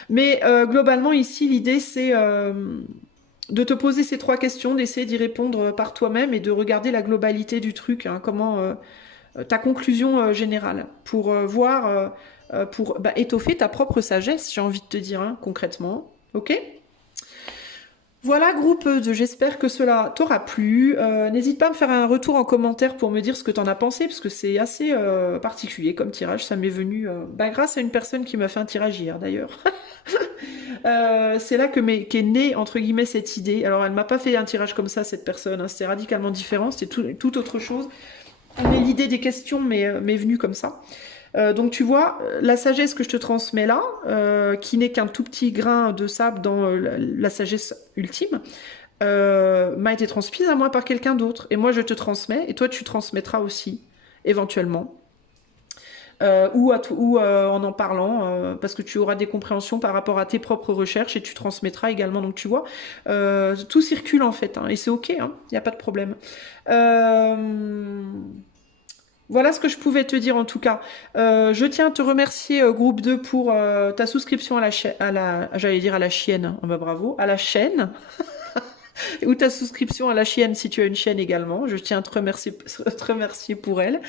Mais globalement, ici, l'idée, c'est de te poser ces 3 questions, d'essayer d'y répondre par toi-même et de regarder la globalité du truc, hein, comment ta conclusion générale, pour voir, pour étoffer ta propre sagesse, j'ai envie de te dire, hein, concrètement. Ok? Voilà, groupe 2, j'espère que cela t'aura plu. N'hésite pas à me faire un retour en commentaire pour me dire ce que t'en as pensé, parce que c'est assez particulier comme tirage. Ça m'est venu grâce à une personne qui m'a fait un tirage hier, d'ailleurs. C'est là qu'est née, entre guillemets, cette idée. Alors, elle m'a pas fait un tirage comme ça, cette personne. Hein. C'était radicalement différent, c'était tout autre chose. Mais l'idée des questions m'est venue comme ça. Donc tu vois, la sagesse que je te transmets là, qui n'est qu'un tout petit grain de sable dans la sagesse ultime, m'a été transmise à moi par quelqu'un d'autre. Et moi je te transmets, et toi tu transmettras aussi, éventuellement. Ou en parlant, parce que tu auras des compréhensions par rapport à tes propres recherches et tu transmettras également. Donc tu vois, tout circule en fait, hein, et c'est ok, il n'y a pas de problème. Voilà ce que je pouvais te dire en tout cas. Je tiens à te remercier groupe 2 pour ta souscription à j'allais dire à la chienne, oh bah bravo, à la chaîne, ou ta souscription à la chienne si tu as une chaîne également. Je tiens à te remercier pour elle.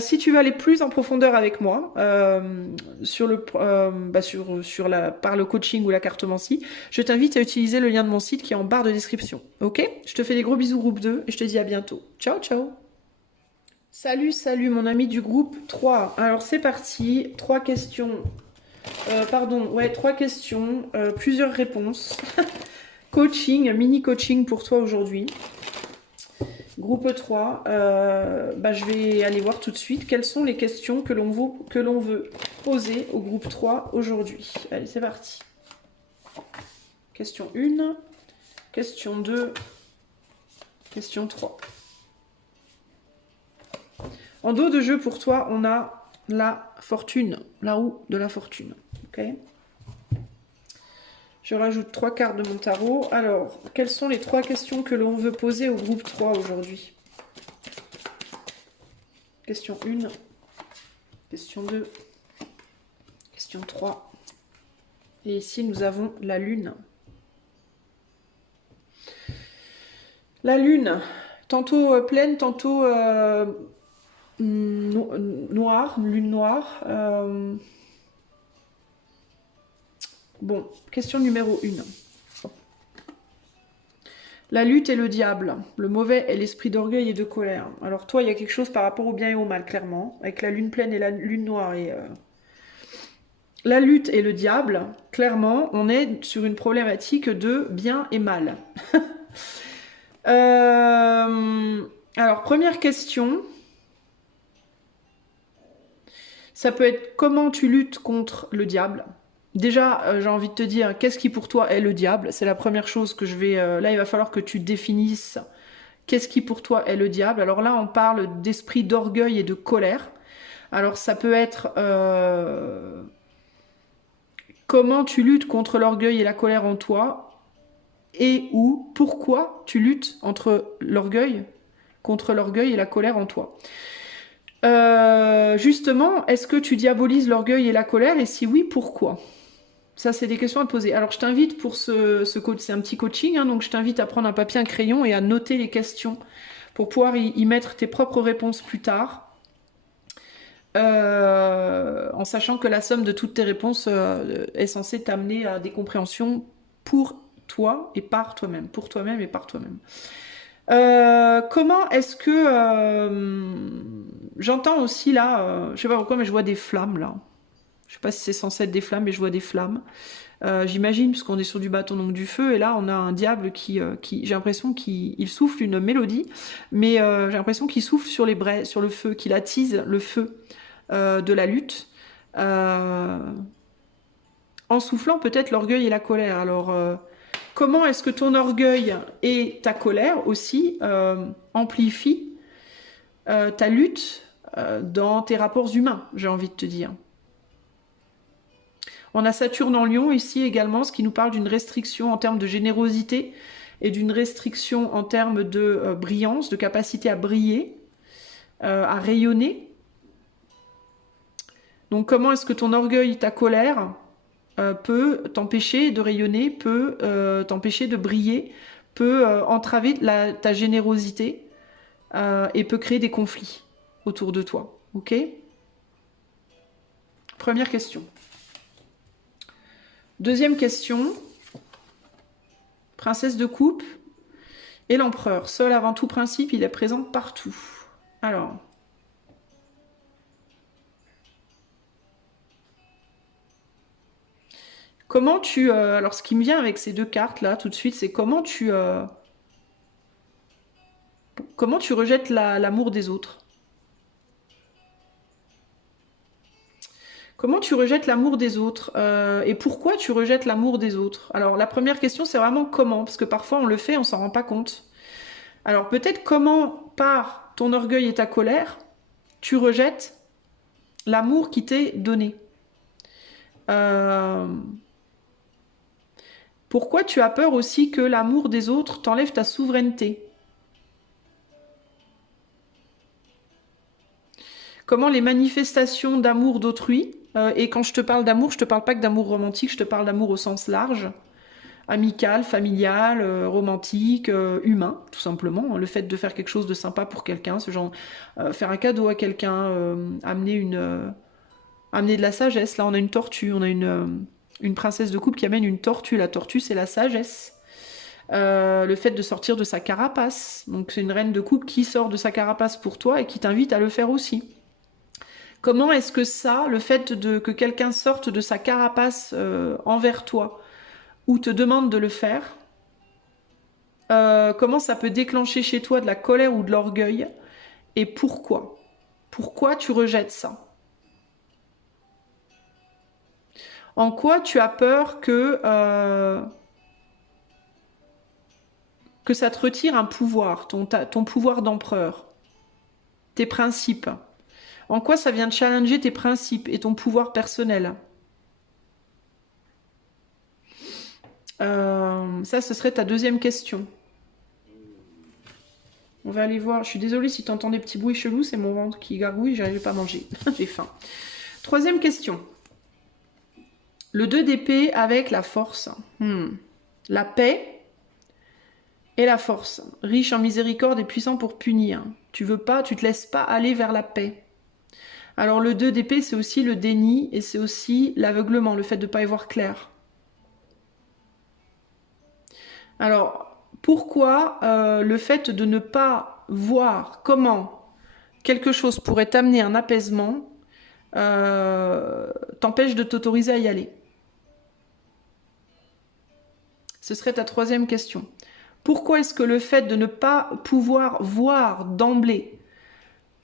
Si tu veux aller plus en profondeur avec moi par le coaching ou la cartomancie, je t'invite à utiliser le lien de mon site qui est en barre de description. Ok? Je te fais des gros bisous groupe 2 et je te dis à bientôt. Ciao ciao. Salut, salut mon ami du groupe 3. Alors c'est parti, trois questions. Trois questions, plusieurs réponses. Coaching, mini coaching pour toi aujourd'hui. Groupe 3, je vais aller voir tout de suite quelles sont les questions que l'on veut poser au groupe 3 aujourd'hui. Allez, c'est parti. Question 1, question 2, question 3. En dos de jeu pour toi, on a la fortune, la roue de la fortune. Ok. Je rajoute 3 cartes de mon tarot. Alors, quelles sont les 3 questions que l'on veut poser au groupe 3 aujourd'hui? Question 1, question 2, question 3. Et ici, nous avons la lune. La lune, tantôt pleine, tantôt noire, lune noire. Bon, question numéro 1. La lutte et le diable, le mauvais est l'esprit d'orgueil et de colère. Alors toi, il y a quelque chose par rapport au bien et au mal, clairement, avec la lune pleine et la lune noire. Et la lutte et le diable, clairement, on est sur une problématique de bien et mal. Alors, première question. Ça peut être comment tu luttes contre le diable. Déjà, j'ai envie de te dire, qu'est-ce qui pour toi est le diable? C'est la première chose que je vais... là, il va falloir que tu définisses qu'est-ce qui pour toi est le diable. Alors là, on parle d'esprit d'orgueil et de colère. Alors ça peut être... comment tu luttes contre l'orgueil et la colère en toi et ou pourquoi tu luttes contre l'orgueil et la colère en toi. Justement, est-ce que tu diabolises l'orgueil et la colère? Et si oui, pourquoi? Ça, c'est des questions à te poser. Alors, je t'invite pour ce coach, c'est un petit coaching, hein, donc je t'invite à prendre un papier, un crayon et à noter les questions pour pouvoir y mettre tes propres réponses plus tard, en sachant que la somme de toutes tes réponses est censée t'amener à des compréhensions pour toi et par toi-même, pour toi-même et par toi-même. Comment est-ce que j'entends aussi là, je sais pas pourquoi, mais je vois des flammes là. Je sais pas si c'est censé être des flammes, mais je vois des flammes. J'imagine, puisqu'on est sur du bâton, donc du feu, et là on a un diable qui j'ai l'impression qu'il souffle une mélodie, mais j'ai l'impression qu'il souffle sur les braises, sur le feu, qu'il attise le feu de la lutte, en soufflant peut-être l'orgueil et la colère. Alors, comment est-ce que ton orgueil et ta colère aussi amplifient ta lutte dans tes rapports humains, j'ai envie de te dire. On a Saturne en Lion ici également, ce qui nous parle d'une restriction en termes de générosité et d'une restriction en termes de brillance, de capacité à briller, à rayonner. Donc comment est-ce que ton orgueil, ta colère peut t'empêcher de rayonner, peut t'empêcher de briller, peut entraver ta générosité et peut créer des conflits autour de toi. Ok? Première question. Deuxième question. Princesse de coupe et l'empereur. Seul avant tout principe, il est présent partout. Alors. Comment tu... alors, ce qui me vient avec ces deux cartes-là, tout de suite, c'est comment tu rejettes l'amour des autres. Comment tu rejettes l'amour des autres et pourquoi tu rejettes l'amour des autres? Alors, la première question, c'est vraiment comment, parce que parfois, on le fait, on s'en rend pas compte. Alors, peut-être comment, par ton orgueil et ta colère, tu rejettes l'amour qui t'est donné. Pourquoi tu as peur aussi que l'amour des autres t'enlève ta souveraineté? Comment les manifestations d'amour d'autrui, et quand je te parle d'amour, je te parle pas que d'amour romantique, je te parle d'amour au sens large, amical, familial, romantique, humain, tout simplement. Le fait de faire quelque chose de sympa pour quelqu'un, ce genre, faire un cadeau à quelqu'un, amener de la sagesse. Là, on a une tortue, on a une princesse de coupe qui amène une tortue. La tortue, c'est la sagesse. Le fait de sortir de sa carapace. Donc c'est une reine de coupe qui sort de sa carapace pour toi et qui t'invite à le faire aussi. Comment est-ce que ça, le fait que quelqu'un sorte de sa carapace envers toi ou te demande de le faire, comment ça peut déclencher chez toi de la colère ou de l'orgueil et pourquoi? Pourquoi tu rejettes ça? En quoi tu as peur que ça te retire un pouvoir, ton pouvoir d'empereur, tes principes? En quoi ça vient de challenger tes principes et ton pouvoir personnel? Ça, ce serait ta deuxième question. On va aller voir. Je suis désolée si tu entends des petits bruits chelous, c'est mon ventre qui gargouille, j'arrive pas à manger. J'ai faim. Troisième question. Le 2 d'épée avec la force. La paix et la force. Riche en miséricorde et puissant pour punir. Tu veux pas, tu te laisses pas aller vers la paix. Alors le 2 d'épée, c'est aussi le déni et c'est aussi l'aveuglement, le fait de ne pas y voir clair. Alors, pourquoi le fait de ne pas voir comment quelque chose pourrait t'amener un apaisement t'empêche de t'autoriser à y aller? Ce serait ta troisième question. Pourquoi est-ce que le fait de ne pas pouvoir voir d'emblée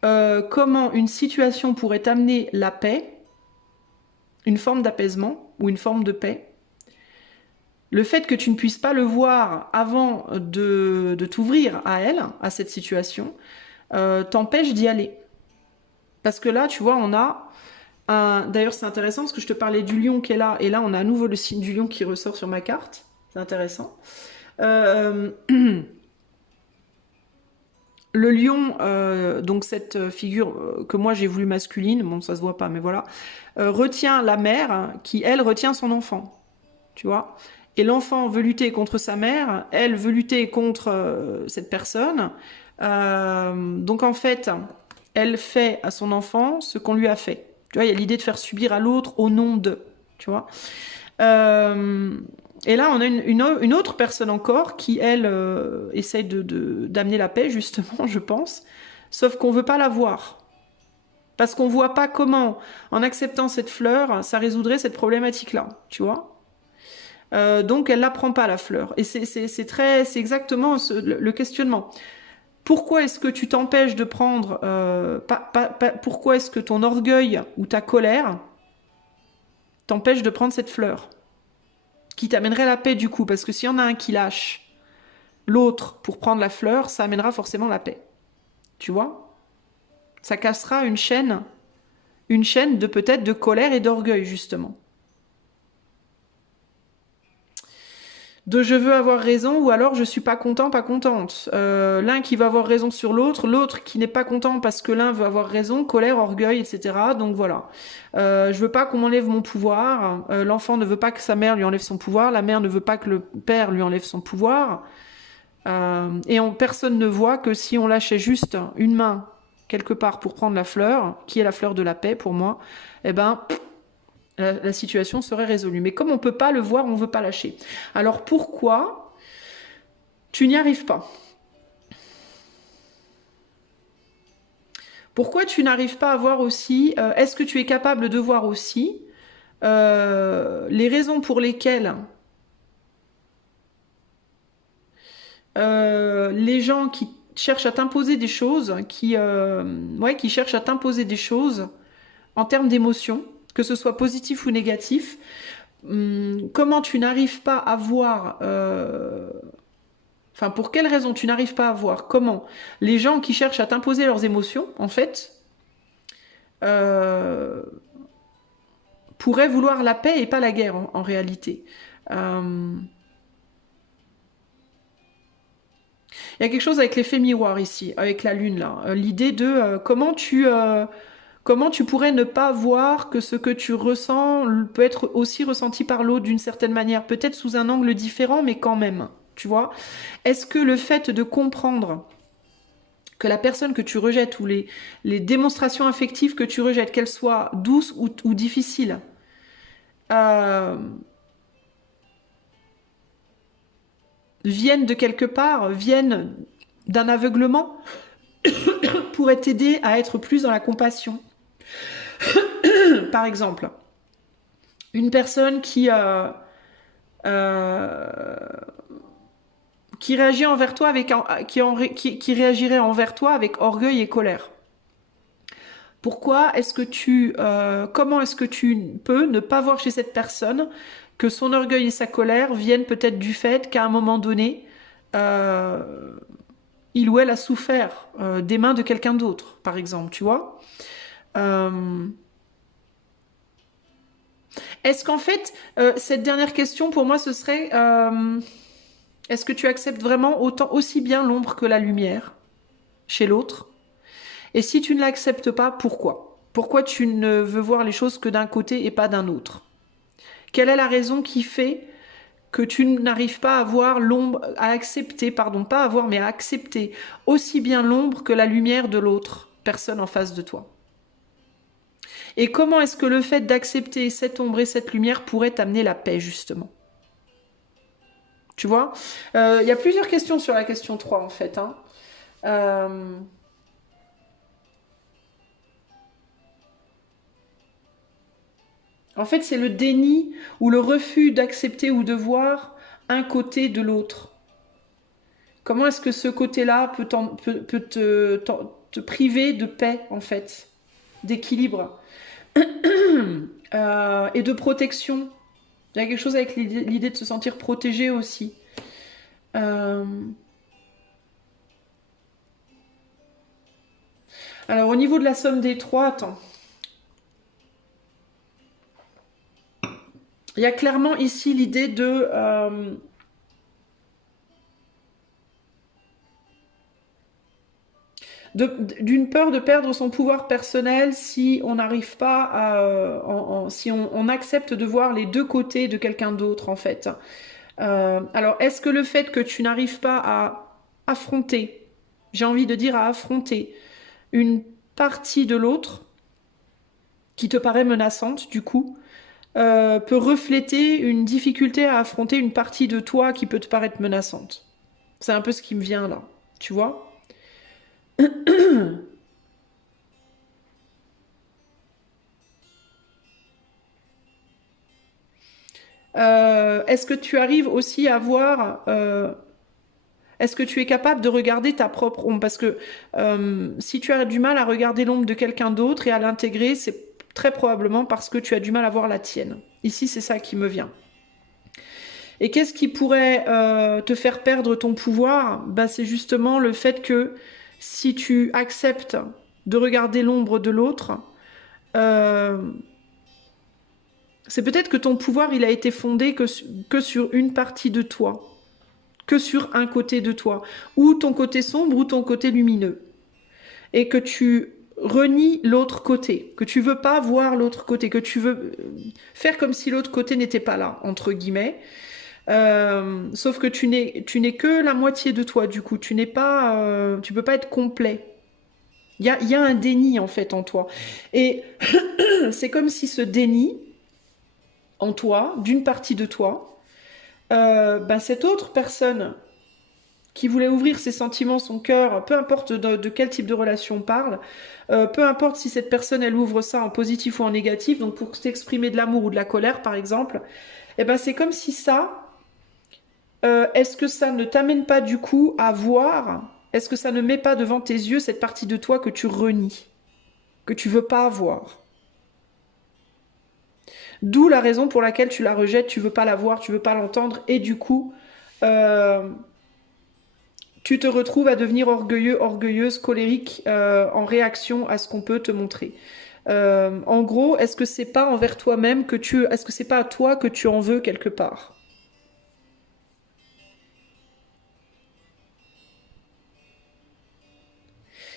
comment une situation pourrait t'amener la paix, une forme d'apaisement ou une forme de paix, le fait que tu ne puisses pas le voir avant de t'ouvrir à elle, à cette situation, t'empêche d'y aller? Parce que là, tu vois, on a un... D'ailleurs, c'est intéressant parce que je te parlais du lion qui est là, et là, on a à nouveau le signe du lion qui ressort sur ma carte. C'est intéressant. Le lion, donc cette figure que moi j'ai voulu masculine, bon ça se voit pas, mais voilà, retient la mère qui, elle, retient son enfant. Tu vois? Et l'enfant veut lutter contre sa mère, elle veut lutter contre cette personne. Donc en fait, elle fait à son enfant ce qu'on lui a fait. Tu vois, il y a l'idée de faire subir à l'autre au nom de. Tu vois? Et là, on a une autre personne encore qui, elle, essaye d'amener la paix, justement, je pense. Sauf qu'on veut pas la voir. Parce qu'on voit pas comment, en acceptant cette fleur, ça résoudrait cette problématique-là. Tu vois? Donc, elle la prend pas, la fleur. Et c'est exactement le questionnement. Pourquoi est-ce que tu t'empêches de prendre... pourquoi est-ce que ton orgueil ou ta colère t'empêche de prendre cette fleur qui t'amènerait la paix du coup? Parce que s'il y en a un qui lâche l'autre pour prendre la fleur, ça amènera forcément la paix. Tu vois? Ça cassera une chaîne de peut-être de colère et d'orgueil, justement. De je veux avoir raison ou alors je suis pas content, pas contente. L'un qui va avoir raison sur l'autre, l'autre qui n'est pas content parce que l'un veut avoir raison, colère, orgueil, etc. Donc voilà. Je veux pas qu'on m'enlève mon pouvoir. L'enfant ne veut pas que sa mère lui enlève son pouvoir. La mère ne veut pas que le père lui enlève son pouvoir. Et personne ne voit que si on lâchait juste une main quelque part pour prendre la fleur, qui est la fleur de la paix pour moi, eh ben... la situation serait résolue. Mais comme on ne peut pas le voir, on ne veut pas lâcher. Alors pourquoi tu n'y arrives pas? Pourquoi tu n'arrives pas à voir aussi, est-ce que tu es capable de voir aussi les raisons pour lesquelles les gens qui cherchent à t'imposer des choses, qui cherchent à t'imposer des choses en termes d'émotions, que ce soit positif ou négatif, comment tu n'arrives pas à voir... Enfin, pour quelles raisons tu n'arrives pas à voir comment les gens qui cherchent à t'imposer leurs émotions, en fait, pourraient vouloir la paix et pas la guerre, en réalité. Il y a quelque chose avec l'effet miroir ici, avec la lune, là. L'idée de comment tu pourrais ne pas voir que ce que tu ressens peut être aussi ressenti par l'autre d'une certaine manière, peut-être sous un angle différent, mais quand même, tu vois? Est-ce que le fait de comprendre que la personne que tu rejettes ou les démonstrations affectives que tu rejettes, qu'elles soient douces ou difficiles, viennent de quelque part, viennent d'un aveuglement, pourraient t'aider à être plus dans la compassion. Par exemple, une personne qui réagit envers toi avec qui réagirait envers toi avec orgueil et colère. Pourquoi est-ce que comment est-ce que tu peux ne pas voir chez cette personne que son orgueil et sa colère viennent peut-être du fait qu'à un moment donné, il ou elle a souffert des mains de quelqu'un d'autre, par exemple, tu vois. Est-ce qu'en fait, cette dernière question, pour moi, ce serait, est-ce que tu acceptes vraiment aussi bien l'ombre que la lumière chez l'autre? Et si tu ne l'acceptes pas, pourquoi? Pourquoi tu ne veux voir les choses que d'un côté et pas d'un autre? Quelle est la raison qui fait que tu n'arrives pas à voir l'ombre, à accepter, pardon, pas à voir, mais à accepter aussi bien l'ombre que la lumière de l'autre personne en face de toi? Et comment est-ce que le fait d'accepter cette ombre et cette lumière pourrait t'amener la paix, justement? Tu vois? Il y a plusieurs questions sur la question 3, en fait. Hein. En fait, c'est le déni ou le refus d'accepter ou de voir un côté de l'autre. Comment est-ce que ce côté-là peut te priver de paix, en fait, d'équilibre et de protection? Il y a quelque chose avec l'idée de se sentir protégé aussi. Alors, au niveau de la somme des trois, attends. Il y a clairement ici l'idée d'une peur de perdre son pouvoir personnel si on n'arrive pas à... si on accepte de voir les deux côtés de quelqu'un d'autre, en fait. Alors, est-ce que le fait que tu n'arrives pas à affronter, j'ai envie de dire à affronter, une partie de l'autre qui te paraît menaçante, du coup, peut refléter une difficulté à affronter une partie de toi qui peut te paraître menaçante? C'est un peu ce qui me vient là, tu vois? Est-ce que tu arrives aussi à voir... est-ce que tu es capable de regarder ta propre ombre? Parce que si tu as du mal à regarder l'ombre de quelqu'un d'autre et à l'intégrer, c'est très probablement parce que tu as du mal à voir la tienne. Ici, c'est ça qui me vient. Et qu'est-ce qui pourrait te faire perdre ton pouvoir? Bah, c'est justement le fait que si tu acceptes de regarder l'ombre de l'autre, c'est peut-être que ton pouvoir, il a été fondé que sur une partie de toi, que sur un côté de toi, ou ton côté sombre ou ton côté lumineux. Et que tu renies l'autre côté, que tu veux pas voir l'autre côté, que tu veux faire comme si l'autre côté n'était pas là, entre guillemets. Sauf que tu n'es que la moitié de toi, du coup, tu peux pas être complet. Il y a un déni en fait en toi. Et c'est comme si ce déni en toi, d'une partie de toi, cette autre personne qui voulait ouvrir ses sentiments, son cœur, peu importe de quel type de relation on parle, peu importe si cette personne elle ouvre ça en positif ou en négatif, donc pour t'exprimer de l'amour ou de la colère par exemple, c'est comme si ça, est-ce que ça ne t'amène pas du coup à voir, est-ce que ça ne met pas devant tes yeux cette partie de toi que tu renies, que tu veux pas voir? D'où la raison pour laquelle tu la rejettes, tu veux pas la voir, tu veux pas l'entendre, et du coup, tu te retrouves à devenir orgueilleux, orgueilleuse, colérique en réaction à ce qu'on peut te montrer. En gros, est-ce que c'est pas envers toi-même est-ce que c'est pas à toi que tu en veux quelque part?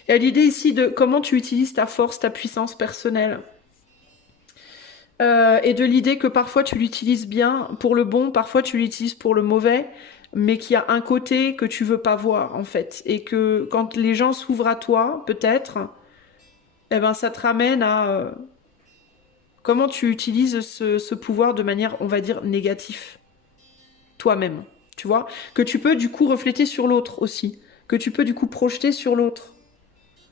Il y a l'idée ici de comment tu utilises ta force, ta puissance personnelle. Et de l'idée que parfois tu l'utilises bien pour le bon, parfois tu l'utilises pour le mauvais, mais qu'il y a un côté que tu veux pas voir en fait. Et que quand les gens s'ouvrent à toi, peut-être, ça te ramène à comment tu utilises ce pouvoir de manière, on va dire, négative, toi-même. tu vois, que tu peux du coup refléter sur l'autre aussi, que tu peux du coup projeter sur l'autre.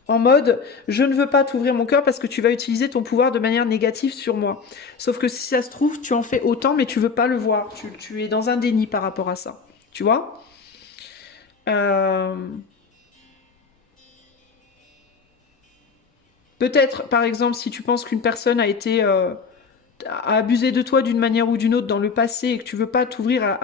En mode, je ne veux pas t'ouvrir mon cœur parce que tu vas utiliser ton pouvoir de manière négative sur moi. Sauf que si ça se trouve, tu en fais autant, mais tu veux pas le voir. Tu es dans un déni par rapport à ça. Tu vois. Euh, Peut-être, par exemple, si tu penses qu'une personne a abusé de toi d'une manière ou d'une autre dans le passé et que tu veux pas t'ouvrir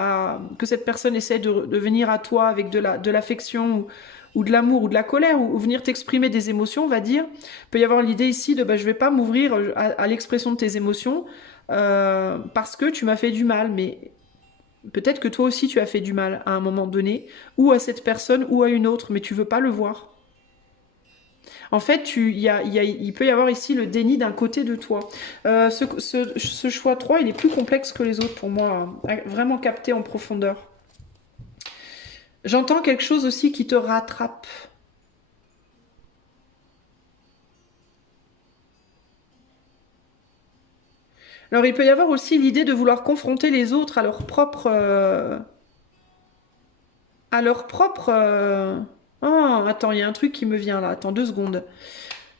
que cette personne essaie de venir à toi avec de l'affection ou de l'amour ou de la colère ou venir t'exprimer des émotions, on va dire, peut y avoir l'idée ici de bah, je vais pas m'ouvrir à l'expression de tes émotions parce que tu m'as fait du mal, mais peut-être que toi aussi tu as fait du mal à un moment donné ou à cette personne ou à une autre, mais tu veux pas le voir. En fait, il peut y avoir ici le déni d'un côté de toi. Ce choix 3, il est plus complexe que les autres pour moi, hein, vraiment capté en profondeur. J'entends quelque chose aussi qui te rattrape. Alors, il peut y avoir aussi l'idée de vouloir confronter les autres à leur propre... à leur propre... Oh, attends, il y a un truc qui me vient là. Attends 2 secondes.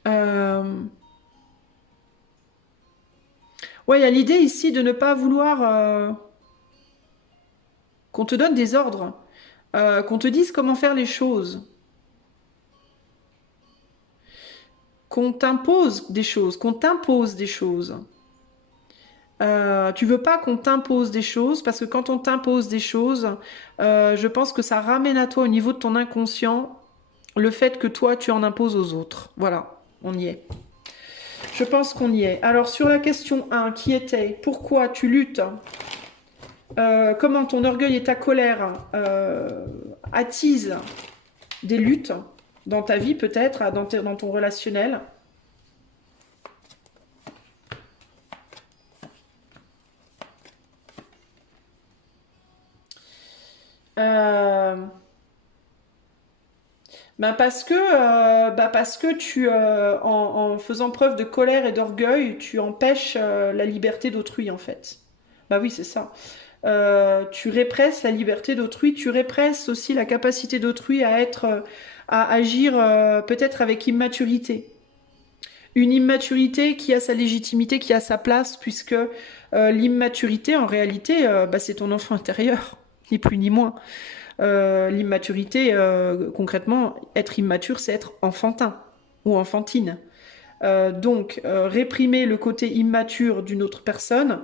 Euh, Ouais, il y a l'idée ici de ne pas vouloir qu'on te donne des ordres, qu'on te dise comment faire les choses, qu'on t'impose des choses, qu'on t'impose des choses. Tu veux pas qu'on t'impose des choses parce que quand on t'impose des choses, je pense que ça ramène à toi au niveau de ton inconscient le fait que toi tu en imposes aux autres. Voilà, on y est. Je pense qu'on y est. Alors sur la question 1 qui était pourquoi tu luttes, comment ton orgueil et ta colère attisent des luttes dans ta vie peut-être, dans ton relationnel. Euh, parce que en faisant preuve de colère et d'orgueil, tu empêches la liberté d'autrui en fait. Bah oui, c'est ça. Tu répresses la liberté d'autrui, tu répresses aussi la capacité d'autrui à agir peut-être avec immaturité. Une immaturité qui a sa légitimité, qui a sa place, puisque l'immaturité, en réalité, bah, c'est ton enfant intérieur, ni plus ni moins. L'immaturité, concrètement, être immature, c'est être enfantin ou enfantine. Réprimer le côté immature d'une autre personne,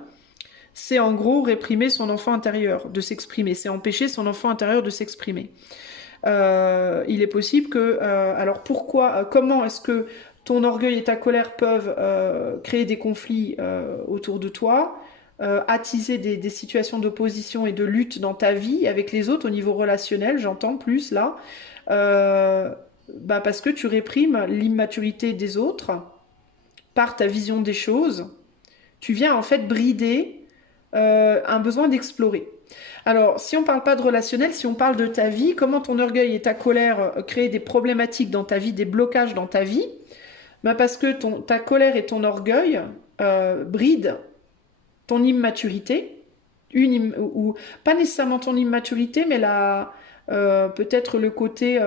c'est en gros réprimer son enfant intérieur de s'exprimer, c'est empêcher son enfant intérieur de s'exprimer. Il est possible que, alors pourquoi, comment est-ce que ton orgueil et ta colère peuvent créer des conflits autour de toi, attiser des situations d'opposition et de lutte dans ta vie avec les autres au niveau relationnel, j'entends plus là, euh, bah parce que tu réprimes l'immaturité des autres par ta vision des choses. Tu viens en fait brider un besoin d'explorer. Alors, si on ne parle pas de relationnel, si on parle de ta vie, comment ton orgueil et ta colère créent des problématiques dans ta vie, des blocages dans ta vie, bah parce que ta colère et ton orgueil brident ton immaturité, ou pas nécessairement ton immaturité, mais peut-être le côté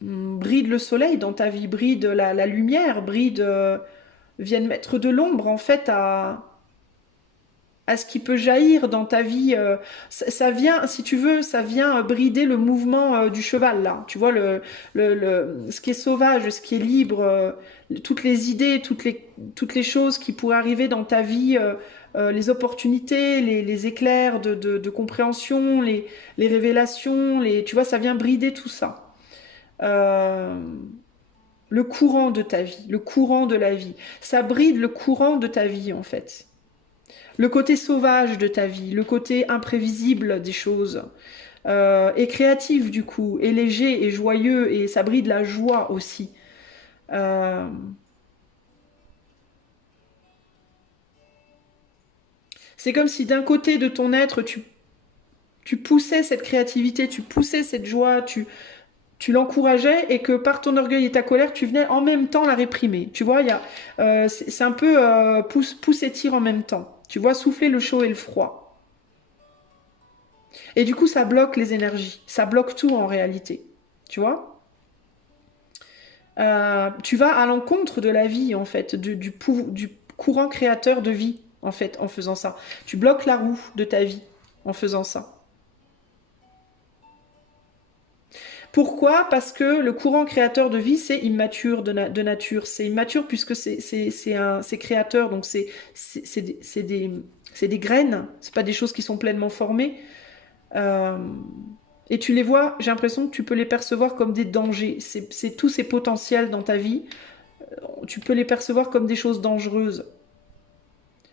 bride le soleil dans ta vie, bride la lumière, viennent mettre de l'ombre en fait à ce qui peut jaillir dans ta vie. Ça vient, si tu veux, ça vient brider le mouvement du cheval, là. Tu vois, ce qui est sauvage, ce qui est libre, toutes les idées, toutes les choses qui pourraient arriver dans ta vie, les opportunités, les éclairs de compréhension, les révélations, tu vois, ça vient brider tout ça. Euh, le courant de ta vie, le courant de la vie. Ça bride le courant de ta vie, en fait. Le côté sauvage de ta vie, le côté imprévisible des choses, et créatif du coup, et léger et joyeux, et ça bride la joie aussi. Euh, c'est comme si d'un côté de ton être, tu poussais cette créativité, tu poussais cette joie, tu l'encourageais, et que par ton orgueil et ta colère, tu venais en même temps la réprimer. Tu vois, c'est un peu pousse et tire en même temps. Tu vois, souffler le chaud et le froid. Et du coup, ça bloque les énergies. Ça bloque tout en réalité. Tu vois? Tu vas à l'encontre de la vie, en fait, du courant créateur de vie, en fait, en faisant ça. Tu bloques la roue de ta vie en faisant ça. Pourquoi? Parce que le courant créateur de vie, c'est immature de nature. C'est immature puisque c'est créateur, donc c'est des graines, c'est pas des choses qui sont pleinement formées. Euh, et tu les vois, j'ai l'impression que tu peux les percevoir comme des dangers. C'est tous ces potentiels dans ta vie, tu peux les percevoir comme des choses dangereuses.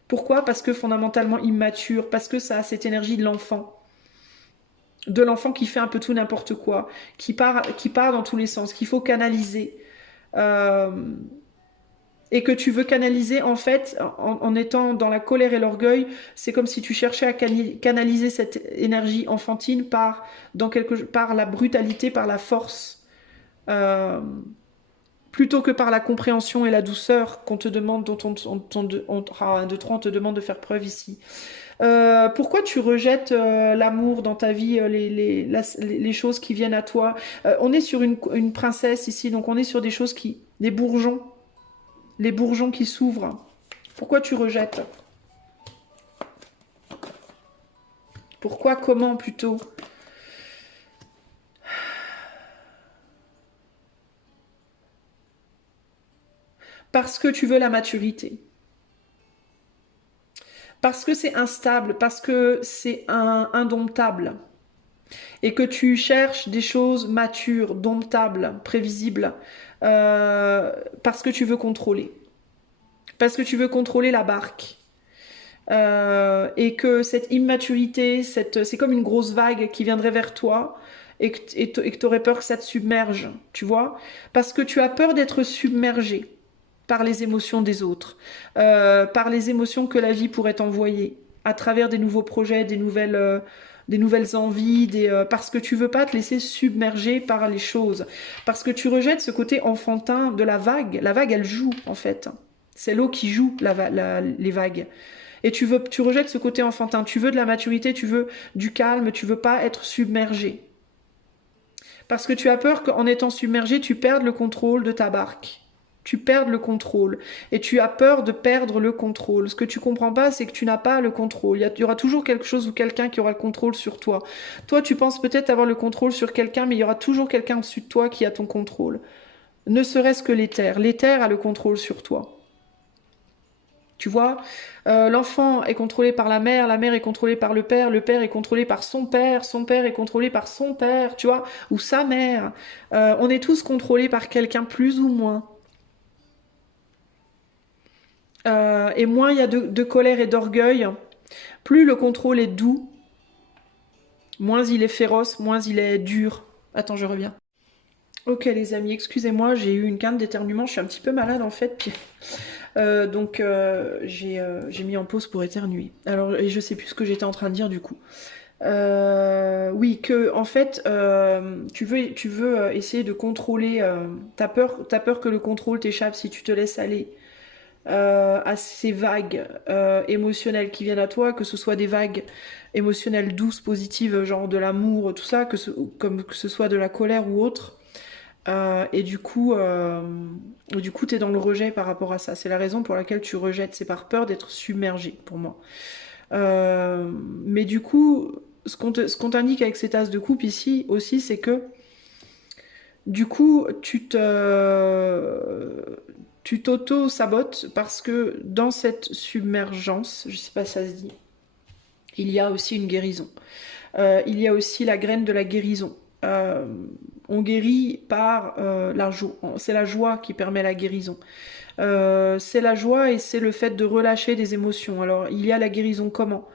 Pourquoi? Parce que fondamentalement immature, parce que ça a cette énergie de l'enfant qui fait un peu tout n'importe quoi, qui part dans tous les sens, qu'il faut canaliser. Euh, et que tu veux canaliser en fait en étant dans la colère et l'orgueil, c'est comme si tu cherchais à canaliser cette énergie enfantine par la brutalité, par la force, euh, plutôt que par la compréhension et la douceur qu'on te demande, on te demande de faire preuve ici. Pourquoi tu rejettes l'amour dans ta vie, les choses qui viennent à toi? On est sur une princesse ici, donc on est sur des bourgeons, les bourgeons qui s'ouvrent. Pourquoi tu rejettes? Pourquoi, comment plutôt? Parce que tu veux la maturité. Parce que c'est instable, parce que c'est indomptable. Et que tu cherches des choses matures, domptables, prévisibles, parce que tu veux contrôler. Parce que tu veux contrôler la barque. Et que cette immaturité, c'est comme une grosse vague qui viendrait vers toi et que tu aurais peur que ça te submerge, tu vois? Parce que tu as peur d'être submergé par les émotions des autres, par les émotions que la vie pourrait t'envoyer à travers des nouveaux projets, des nouvelles envies, parce que tu veux pas te laisser submerger par les choses, parce que tu rejettes ce côté enfantin de la vague. La vague, elle joue en fait. C'est l'eau qui joue les vagues. Et tu rejettes ce côté enfantin. Tu veux de la maturité, tu veux du calme, tu veux pas être submergé. Parce que tu as peur qu'en étant submergé, tu perdes le contrôle de ta barque. Tu perds le contrôle. Et tu as peur de perdre le contrôle. Ce que tu comprends pas, c'est que tu n'as pas le contrôle. Il y aura toujours quelque chose ou quelqu'un qui aura le contrôle sur toi. Toi, tu penses peut-être avoir le contrôle sur quelqu'un, mais il y aura toujours quelqu'un au-dessus de toi qui a ton contrôle. Ne serait-ce que l'éther. L'éther a le contrôle sur toi. Tu vois, l'enfant est contrôlé par la mère est contrôlée par le père est contrôlé par son père est contrôlé par son père, tu vois, ou sa mère. On est tous contrôlés par quelqu'un plus ou moins. Et moins il y a de colère et d'orgueil, plus le contrôle est doux, moins il est féroce, moins il est dur. Attends, je reviens. Ok les amis, excusez-moi, j'ai eu une quinte d'éternuement, je suis un petit peu malade en fait, puis donc j'ai mis en pause pour éternuer. Alors et je sais plus ce que j'étais en train de dire du coup. Oui, que en fait tu veux essayer de contrôler. T'as peur que le contrôle t'échappe si tu te laisses aller à ces vagues émotionnelles qui viennent à toi, que ce soit des vagues émotionnelles douces, positives, genre de l'amour, tout ça, comme que ce soit de la colère ou autre. Et du coup, t'es dans le rejet par rapport à ça. C'est la raison pour laquelle tu rejettes. C'est par peur d'être submergé, pour moi. Mais du coup, ce qu'on t'indique avec ces tasses de coupe ici aussi, c'est que du coup, tu t'auto-sabotes parce que dans cette submergence, je sais pas si ça se dit, il y a aussi une guérison. Il y a aussi la graine de la guérison. Euh, on guérit par la joie. C'est la joie qui permet la guérison. C'est la joie et c'est le fait de relâcher des émotions. Alors, il y a la guérison comment?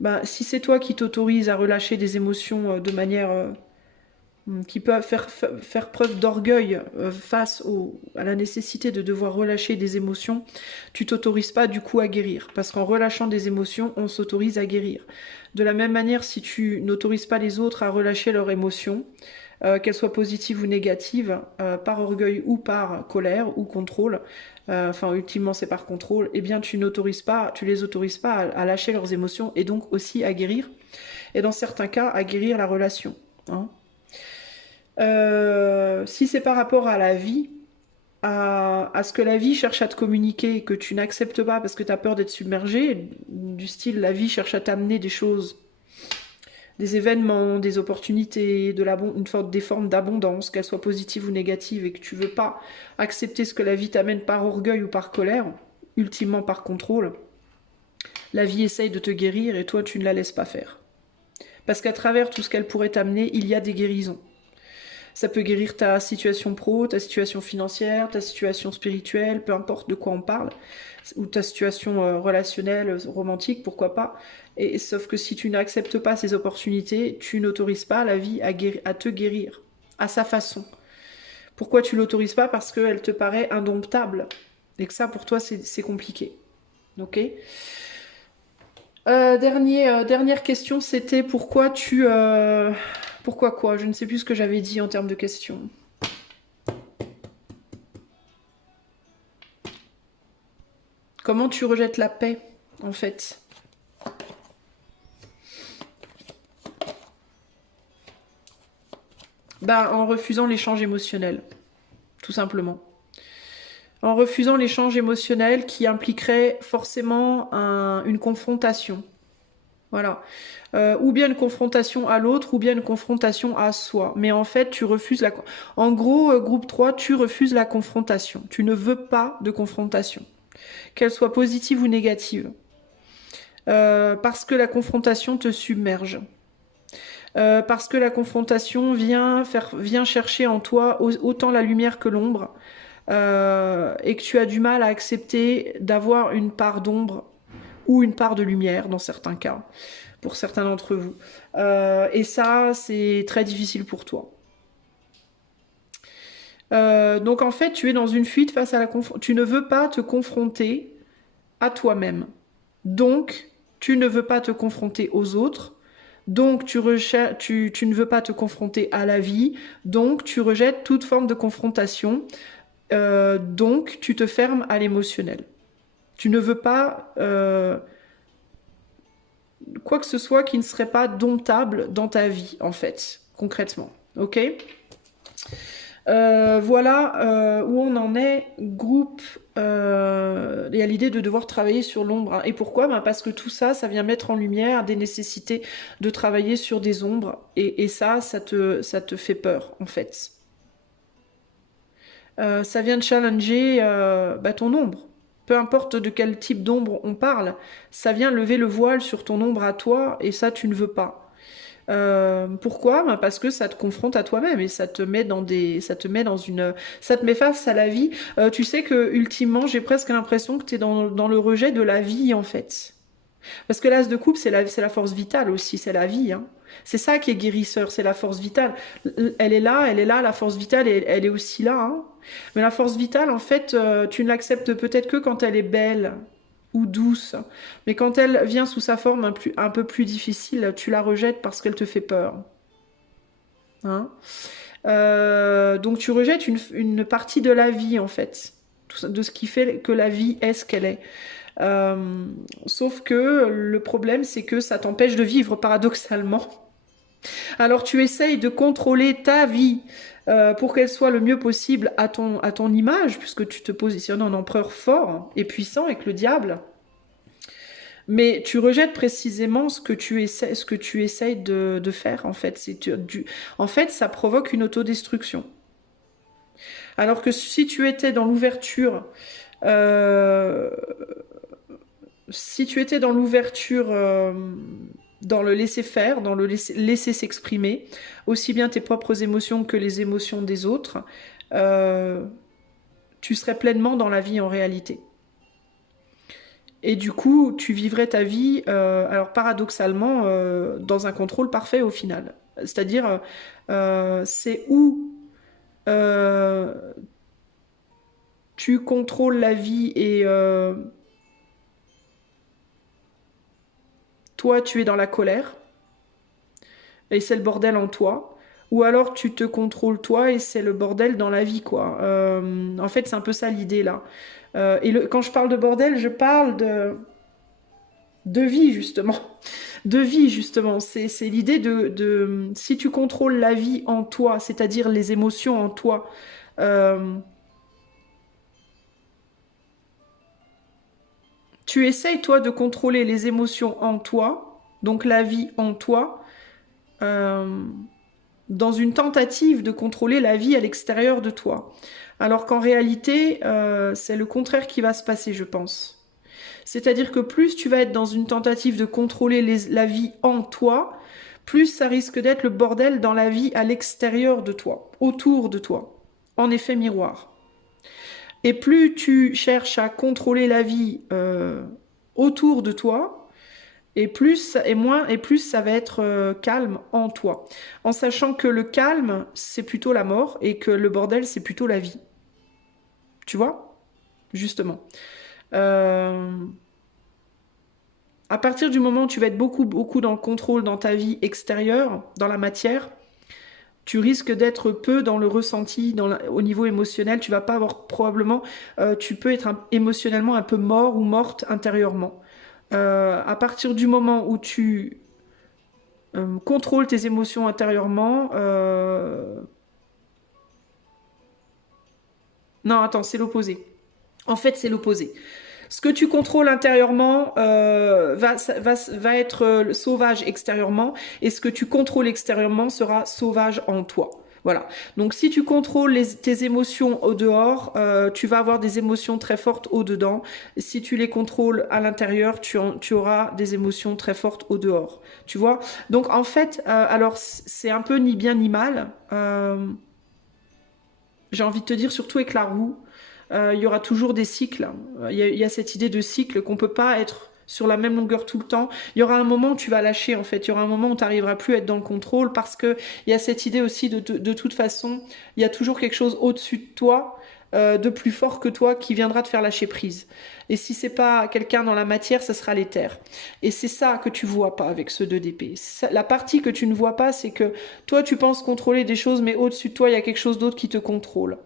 Ben, si c'est toi qui t'autorises à relâcher des émotions de manière qui peut faire preuve d'orgueil face à la nécessité de devoir relâcher des émotions, tu t'autorises pas du coup à guérir. Parce qu'en relâchant des émotions, on s'autorise à guérir. De la même manière, si tu n'autorises pas les autres à relâcher leurs émotions, qu'elles soient positives ou négatives, par orgueil ou par colère ou contrôle, enfin ultimement c'est par contrôle, eh bien tu les autorises pas à lâcher leurs émotions et donc aussi à guérir. Et dans certains cas, à guérir la relation. Hein. Si c'est par rapport à la vie, à ce que la vie cherche à te communiquer et que tu n'acceptes pas parce que tu as peur d'être submergé, du style la vie cherche à t'amener des choses, des événements, des opportunités, des formes d'abondance, qu'elles soient positives ou négatives, et que tu veux pas accepter ce que la vie t'amène par orgueil ou par colère, ultimement par contrôle, la vie essaye de te guérir et toi tu ne la laisses pas faire. Parce qu'à travers tout ce qu'elle pourrait t'amener, il y a des guérisons. Ça peut guérir ta situation pro, ta situation financière, ta situation spirituelle, peu importe de quoi on parle, ou ta situation relationnelle, romantique, pourquoi pas. Et sauf que si tu n'acceptes pas ces opportunités, tu n'autorises pas la vie à te guérir, à sa façon. Pourquoi tu l'autorises pas? Parce qu'elle te paraît indomptable. Et que ça, pour toi, c'est compliqué. Ok? Dernière question, c'était pourquoi pourquoi quoi? Je ne sais plus ce que j'avais dit en termes de questions. Comment tu rejettes la paix, en fait? Ben, en refusant l'échange émotionnel, tout simplement. En refusant l'échange émotionnel qui impliquerait forcément une confrontation. Voilà. Ou bien une confrontation à l'autre, ou bien une confrontation à soi. Mais en fait, tu refuses la... En gros, groupe 3, tu refuses la confrontation. Tu ne veux pas de confrontation. Qu'elle soit positive ou négative. Parce que la confrontation te submerge. Parce que la confrontation vient chercher en toi autant la lumière que l'ombre. Et que tu as du mal à accepter d'avoir une part d'ombre ou une part de lumière dans certains cas, pour certains d'entre vous. Et ça, c'est très difficile pour toi. Donc en fait, tu es dans une fuite face à la confrontation. Tu ne veux pas te confronter à toi-même. Donc, tu ne veux pas te confronter aux autres. Donc, tu ne veux pas te confronter à la vie. Donc, tu rejettes toute forme de confrontation. Donc, tu te fermes à l'émotionnel. Tu ne veux pas quoi que ce soit qui ne serait pas domptable dans ta vie, en fait, concrètement. Ok? Voilà où on en est, groupe. Il y a l'idée de devoir travailler sur l'ombre. Hein. Et pourquoi? Ben parce que tout ça, ça vient mettre en lumière des nécessités de travailler sur des ombres. Et ça te fait peur, en fait. Ça vient de challenger ton ombre. Peu importe de quel type d'ombre on parle, ça vient lever le voile sur ton ombre à toi, et ça, tu ne veux pas. Pourquoi? Ben parce que ça te confronte à toi-même et ça te met ça te met face à la vie. Tu sais que ultimement, j'ai presque l'impression que tu es dans le rejet de la vie en fait. Parce que l'as de coupe, c'est la force vitale aussi, c'est la vie. Hein. C'est ça qui est guérisseur, c'est la force vitale. Elle est là, la force vitale, elle est aussi là. Hein. Mais la force vitale, en fait, tu ne l'acceptes peut-être que quand elle est belle ou douce. Mais quand elle vient sous sa forme un peu plus difficile, tu la rejettes parce qu'elle te fait peur. Hein. Donc tu rejettes une partie de la vie, en fait. De ce qui fait que la vie est ce qu'elle est. Sauf que le problème, c'est que ça t'empêche de vivre paradoxalement. Alors tu essayes de contrôler ta vie pour qu'elle soit le mieux possible à ton image, puisque tu te positionnes en empereur fort et puissant avec le diable. Mais tu rejettes précisément ce que tu essayes de faire, en fait. En fait, ça provoque une autodestruction. Alors que si tu étais dans l'ouverture... si tu étais dans l'ouverture, dans le laisser faire, dans le laisser s'exprimer, aussi bien tes propres émotions que les émotions des autres, tu serais pleinement dans la vie en réalité. Et du coup, tu vivrais ta vie, alors paradoxalement, dans un contrôle parfait au final. C'est-à-dire, c'est où euh, tu contrôles la vie et toi, tu es dans la colère et c'est le bordel en toi. Ou alors tu te contrôles toi et c'est le bordel dans la vie, quoi. En fait, c'est un peu ça l'idée là. Quand je parle de bordel, je parle de vie, justement. De vie, justement. C'est l'idée si tu contrôles la vie en toi, c'est-à-dire les émotions en toi, euh, tu essayes, toi, de contrôler les émotions en toi, donc la vie en toi, euh, dans une tentative de contrôler la vie à l'extérieur de toi. Alors qu'en réalité, c'est le contraire qui va se passer, je pense. C'est-à-dire que plus tu vas être dans une tentative de contrôler la vie en toi, plus ça risque d'être le bordel dans la vie à l'extérieur de toi, autour de toi, en effet miroir. Et plus tu cherches à contrôler la vie autour de toi, et plus ça va être calme en toi. En sachant que le calme, c'est plutôt la mort, et que le bordel, c'est plutôt la vie. Tu vois? Justement. Euh, À partir du moment où tu vas être beaucoup, beaucoup dans le contrôle dans ta vie extérieure, dans la matière, tu risques d'être peu dans le ressenti, au niveau émotionnel. Tu vas pas avoir probablement, tu peux être émotionnellement un peu mort ou morte intérieurement. À partir du moment où tu contrôles tes émotions intérieurement, non, attends, c'est l'opposé. En fait, c'est l'opposé. Ce que tu contrôles intérieurement va être sauvage extérieurement, et ce que tu contrôles extérieurement sera sauvage en toi. Voilà. Donc si tu contrôles tes émotions au dehors, tu vas avoir des émotions très fortes au dedans. Si tu les contrôles à l'intérieur, tu auras des émotions très fortes au dehors. Tu vois? Donc en fait, alors c'est un peu ni bien ni mal. J'ai envie de te dire, surtout avec la roue, il y aura toujours des cycles. Il y a cette idée de cycle qu'on peut pas être sur la même longueur tout le temps. Il y aura un moment où tu vas lâcher, en fait. Il y aura un moment où tu n'arriveras plus à être dans le contrôle, parce que il y a cette idée aussi de toute façon, il y a toujours quelque chose au-dessus de toi, de plus fort que toi, qui viendra te faire lâcher prise. Et si c'est pas quelqu'un dans la matière, ça sera l'éther. Et c'est ça que tu vois pas avec ce 2 d'épée. La partie que tu ne vois pas, c'est que toi, tu penses contrôler des choses, mais au-dessus de toi, il y a quelque chose d'autre qui te contrôle.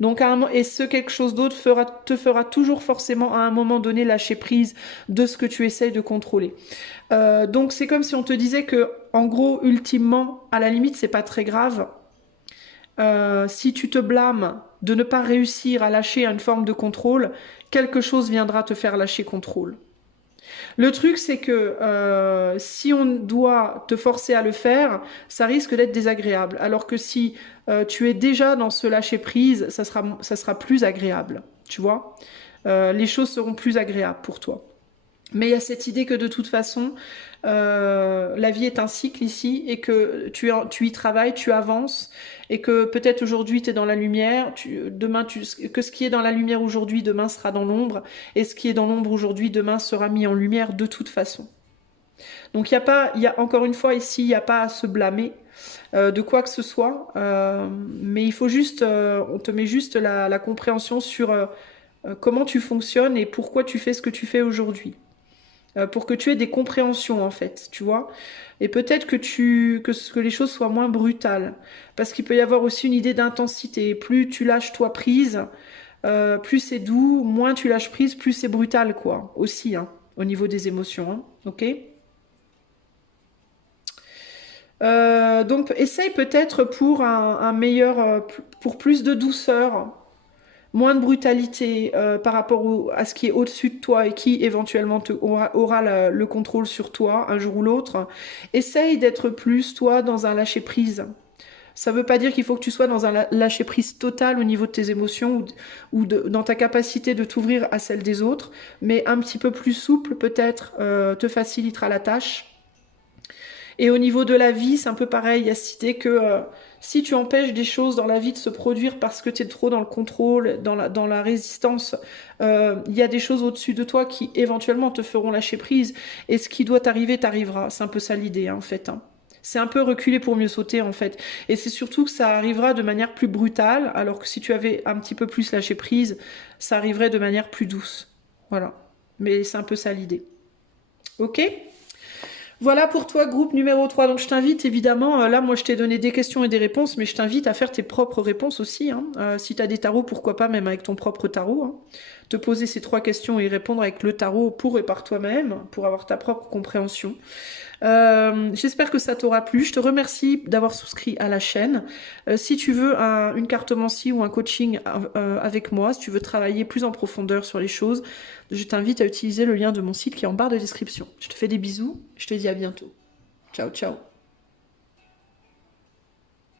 Donc, et ce quelque chose d'autre te fera toujours forcément à un moment donné lâcher prise de ce que tu essayes de contrôler. Donc c'est comme si on te disait que, en gros, ultimement, à la limite, c'est pas très grave. Si tu te blâmes de ne pas réussir à lâcher une forme de contrôle, quelque chose viendra te faire lâcher contrôle. Le truc, c'est que si on doit te forcer à le faire, ça risque d'être désagréable. Alors que si tu es déjà dans ce lâcher-prise, ça sera plus agréable. Tu vois? Les choses seront plus agréables pour toi. Mais il y a cette idée que de toute façon, la vie est un cycle ici, et que tu y travailles, tu avances, et que peut-être aujourd'hui tu es dans la lumière, que ce qui est dans la lumière aujourd'hui, demain sera dans l'ombre, et ce qui est dans l'ombre aujourd'hui, demain sera mis en lumière de toute façon. Donc encore une fois ici, il n'y a pas à se blâmer de quoi que ce soit, mais il faut juste, on te met juste la compréhension sur comment tu fonctionnes et pourquoi tu fais ce que tu fais aujourd'hui. Pour que tu aies des compréhensions, en fait, tu vois. Et peut-être que les choses soient moins brutales. Parce qu'il peut y avoir aussi une idée d'intensité. Plus tu lâches toi prise, plus c'est doux, moins tu lâches prise, plus c'est brutal, quoi. Aussi, hein, au niveau des émotions, hein. Ok? Donc essaye peut-être pour un meilleur, pour plus de douceur, moins de brutalité par rapport à ce qui est au-dessus de toi et qui éventuellement aura le contrôle sur toi un jour ou l'autre. Essaye d'être plus toi dans un lâcher-prise. Ça ne veut pas dire qu'il faut que tu sois dans un lâcher-prise total au niveau de tes émotions, ou dans ta capacité de t'ouvrir à celle des autres, mais un petit peu plus souple peut-être te facilitera la tâche. Et au niveau de la vie, c'est un peu pareil. Il y a cette idée que si tu empêches des choses dans la vie de se produire parce que tu es trop dans le contrôle, dans la résistance, il y a des choses au-dessus de toi qui éventuellement te feront lâcher prise. Et ce qui doit t'arriver, t'arrivera. C'est un peu ça l'idée, hein, en fait. Hein. C'est un peu reculer pour mieux sauter en fait. Et c'est surtout que ça arrivera de manière plus brutale, alors que si tu avais un petit peu plus lâché prise, ça arriverait de manière plus douce. Voilà. Mais c'est un peu ça l'idée. Ok? Voilà pour toi, groupe numéro 3. Donc je t'invite évidemment, là moi je t'ai donné des questions et des réponses, mais je t'invite à faire tes propres réponses aussi. Hein. Si tu as des tarots, pourquoi pas même avec ton propre tarot. Hein. Te poser ces 3 questions et y répondre avec le tarot pour et par toi-même, pour avoir ta propre compréhension. J'espère que ça t'aura plu. Je te remercie d'avoir souscrit à la chaîne. Si tu veux une cartomancie ou un coaching avec moi, si tu veux travailler plus en profondeur sur les choses, je t'invite à utiliser le lien de mon site qui est en barre de description. Je te fais des bisous. Je te dis à bientôt. Ciao, ciao.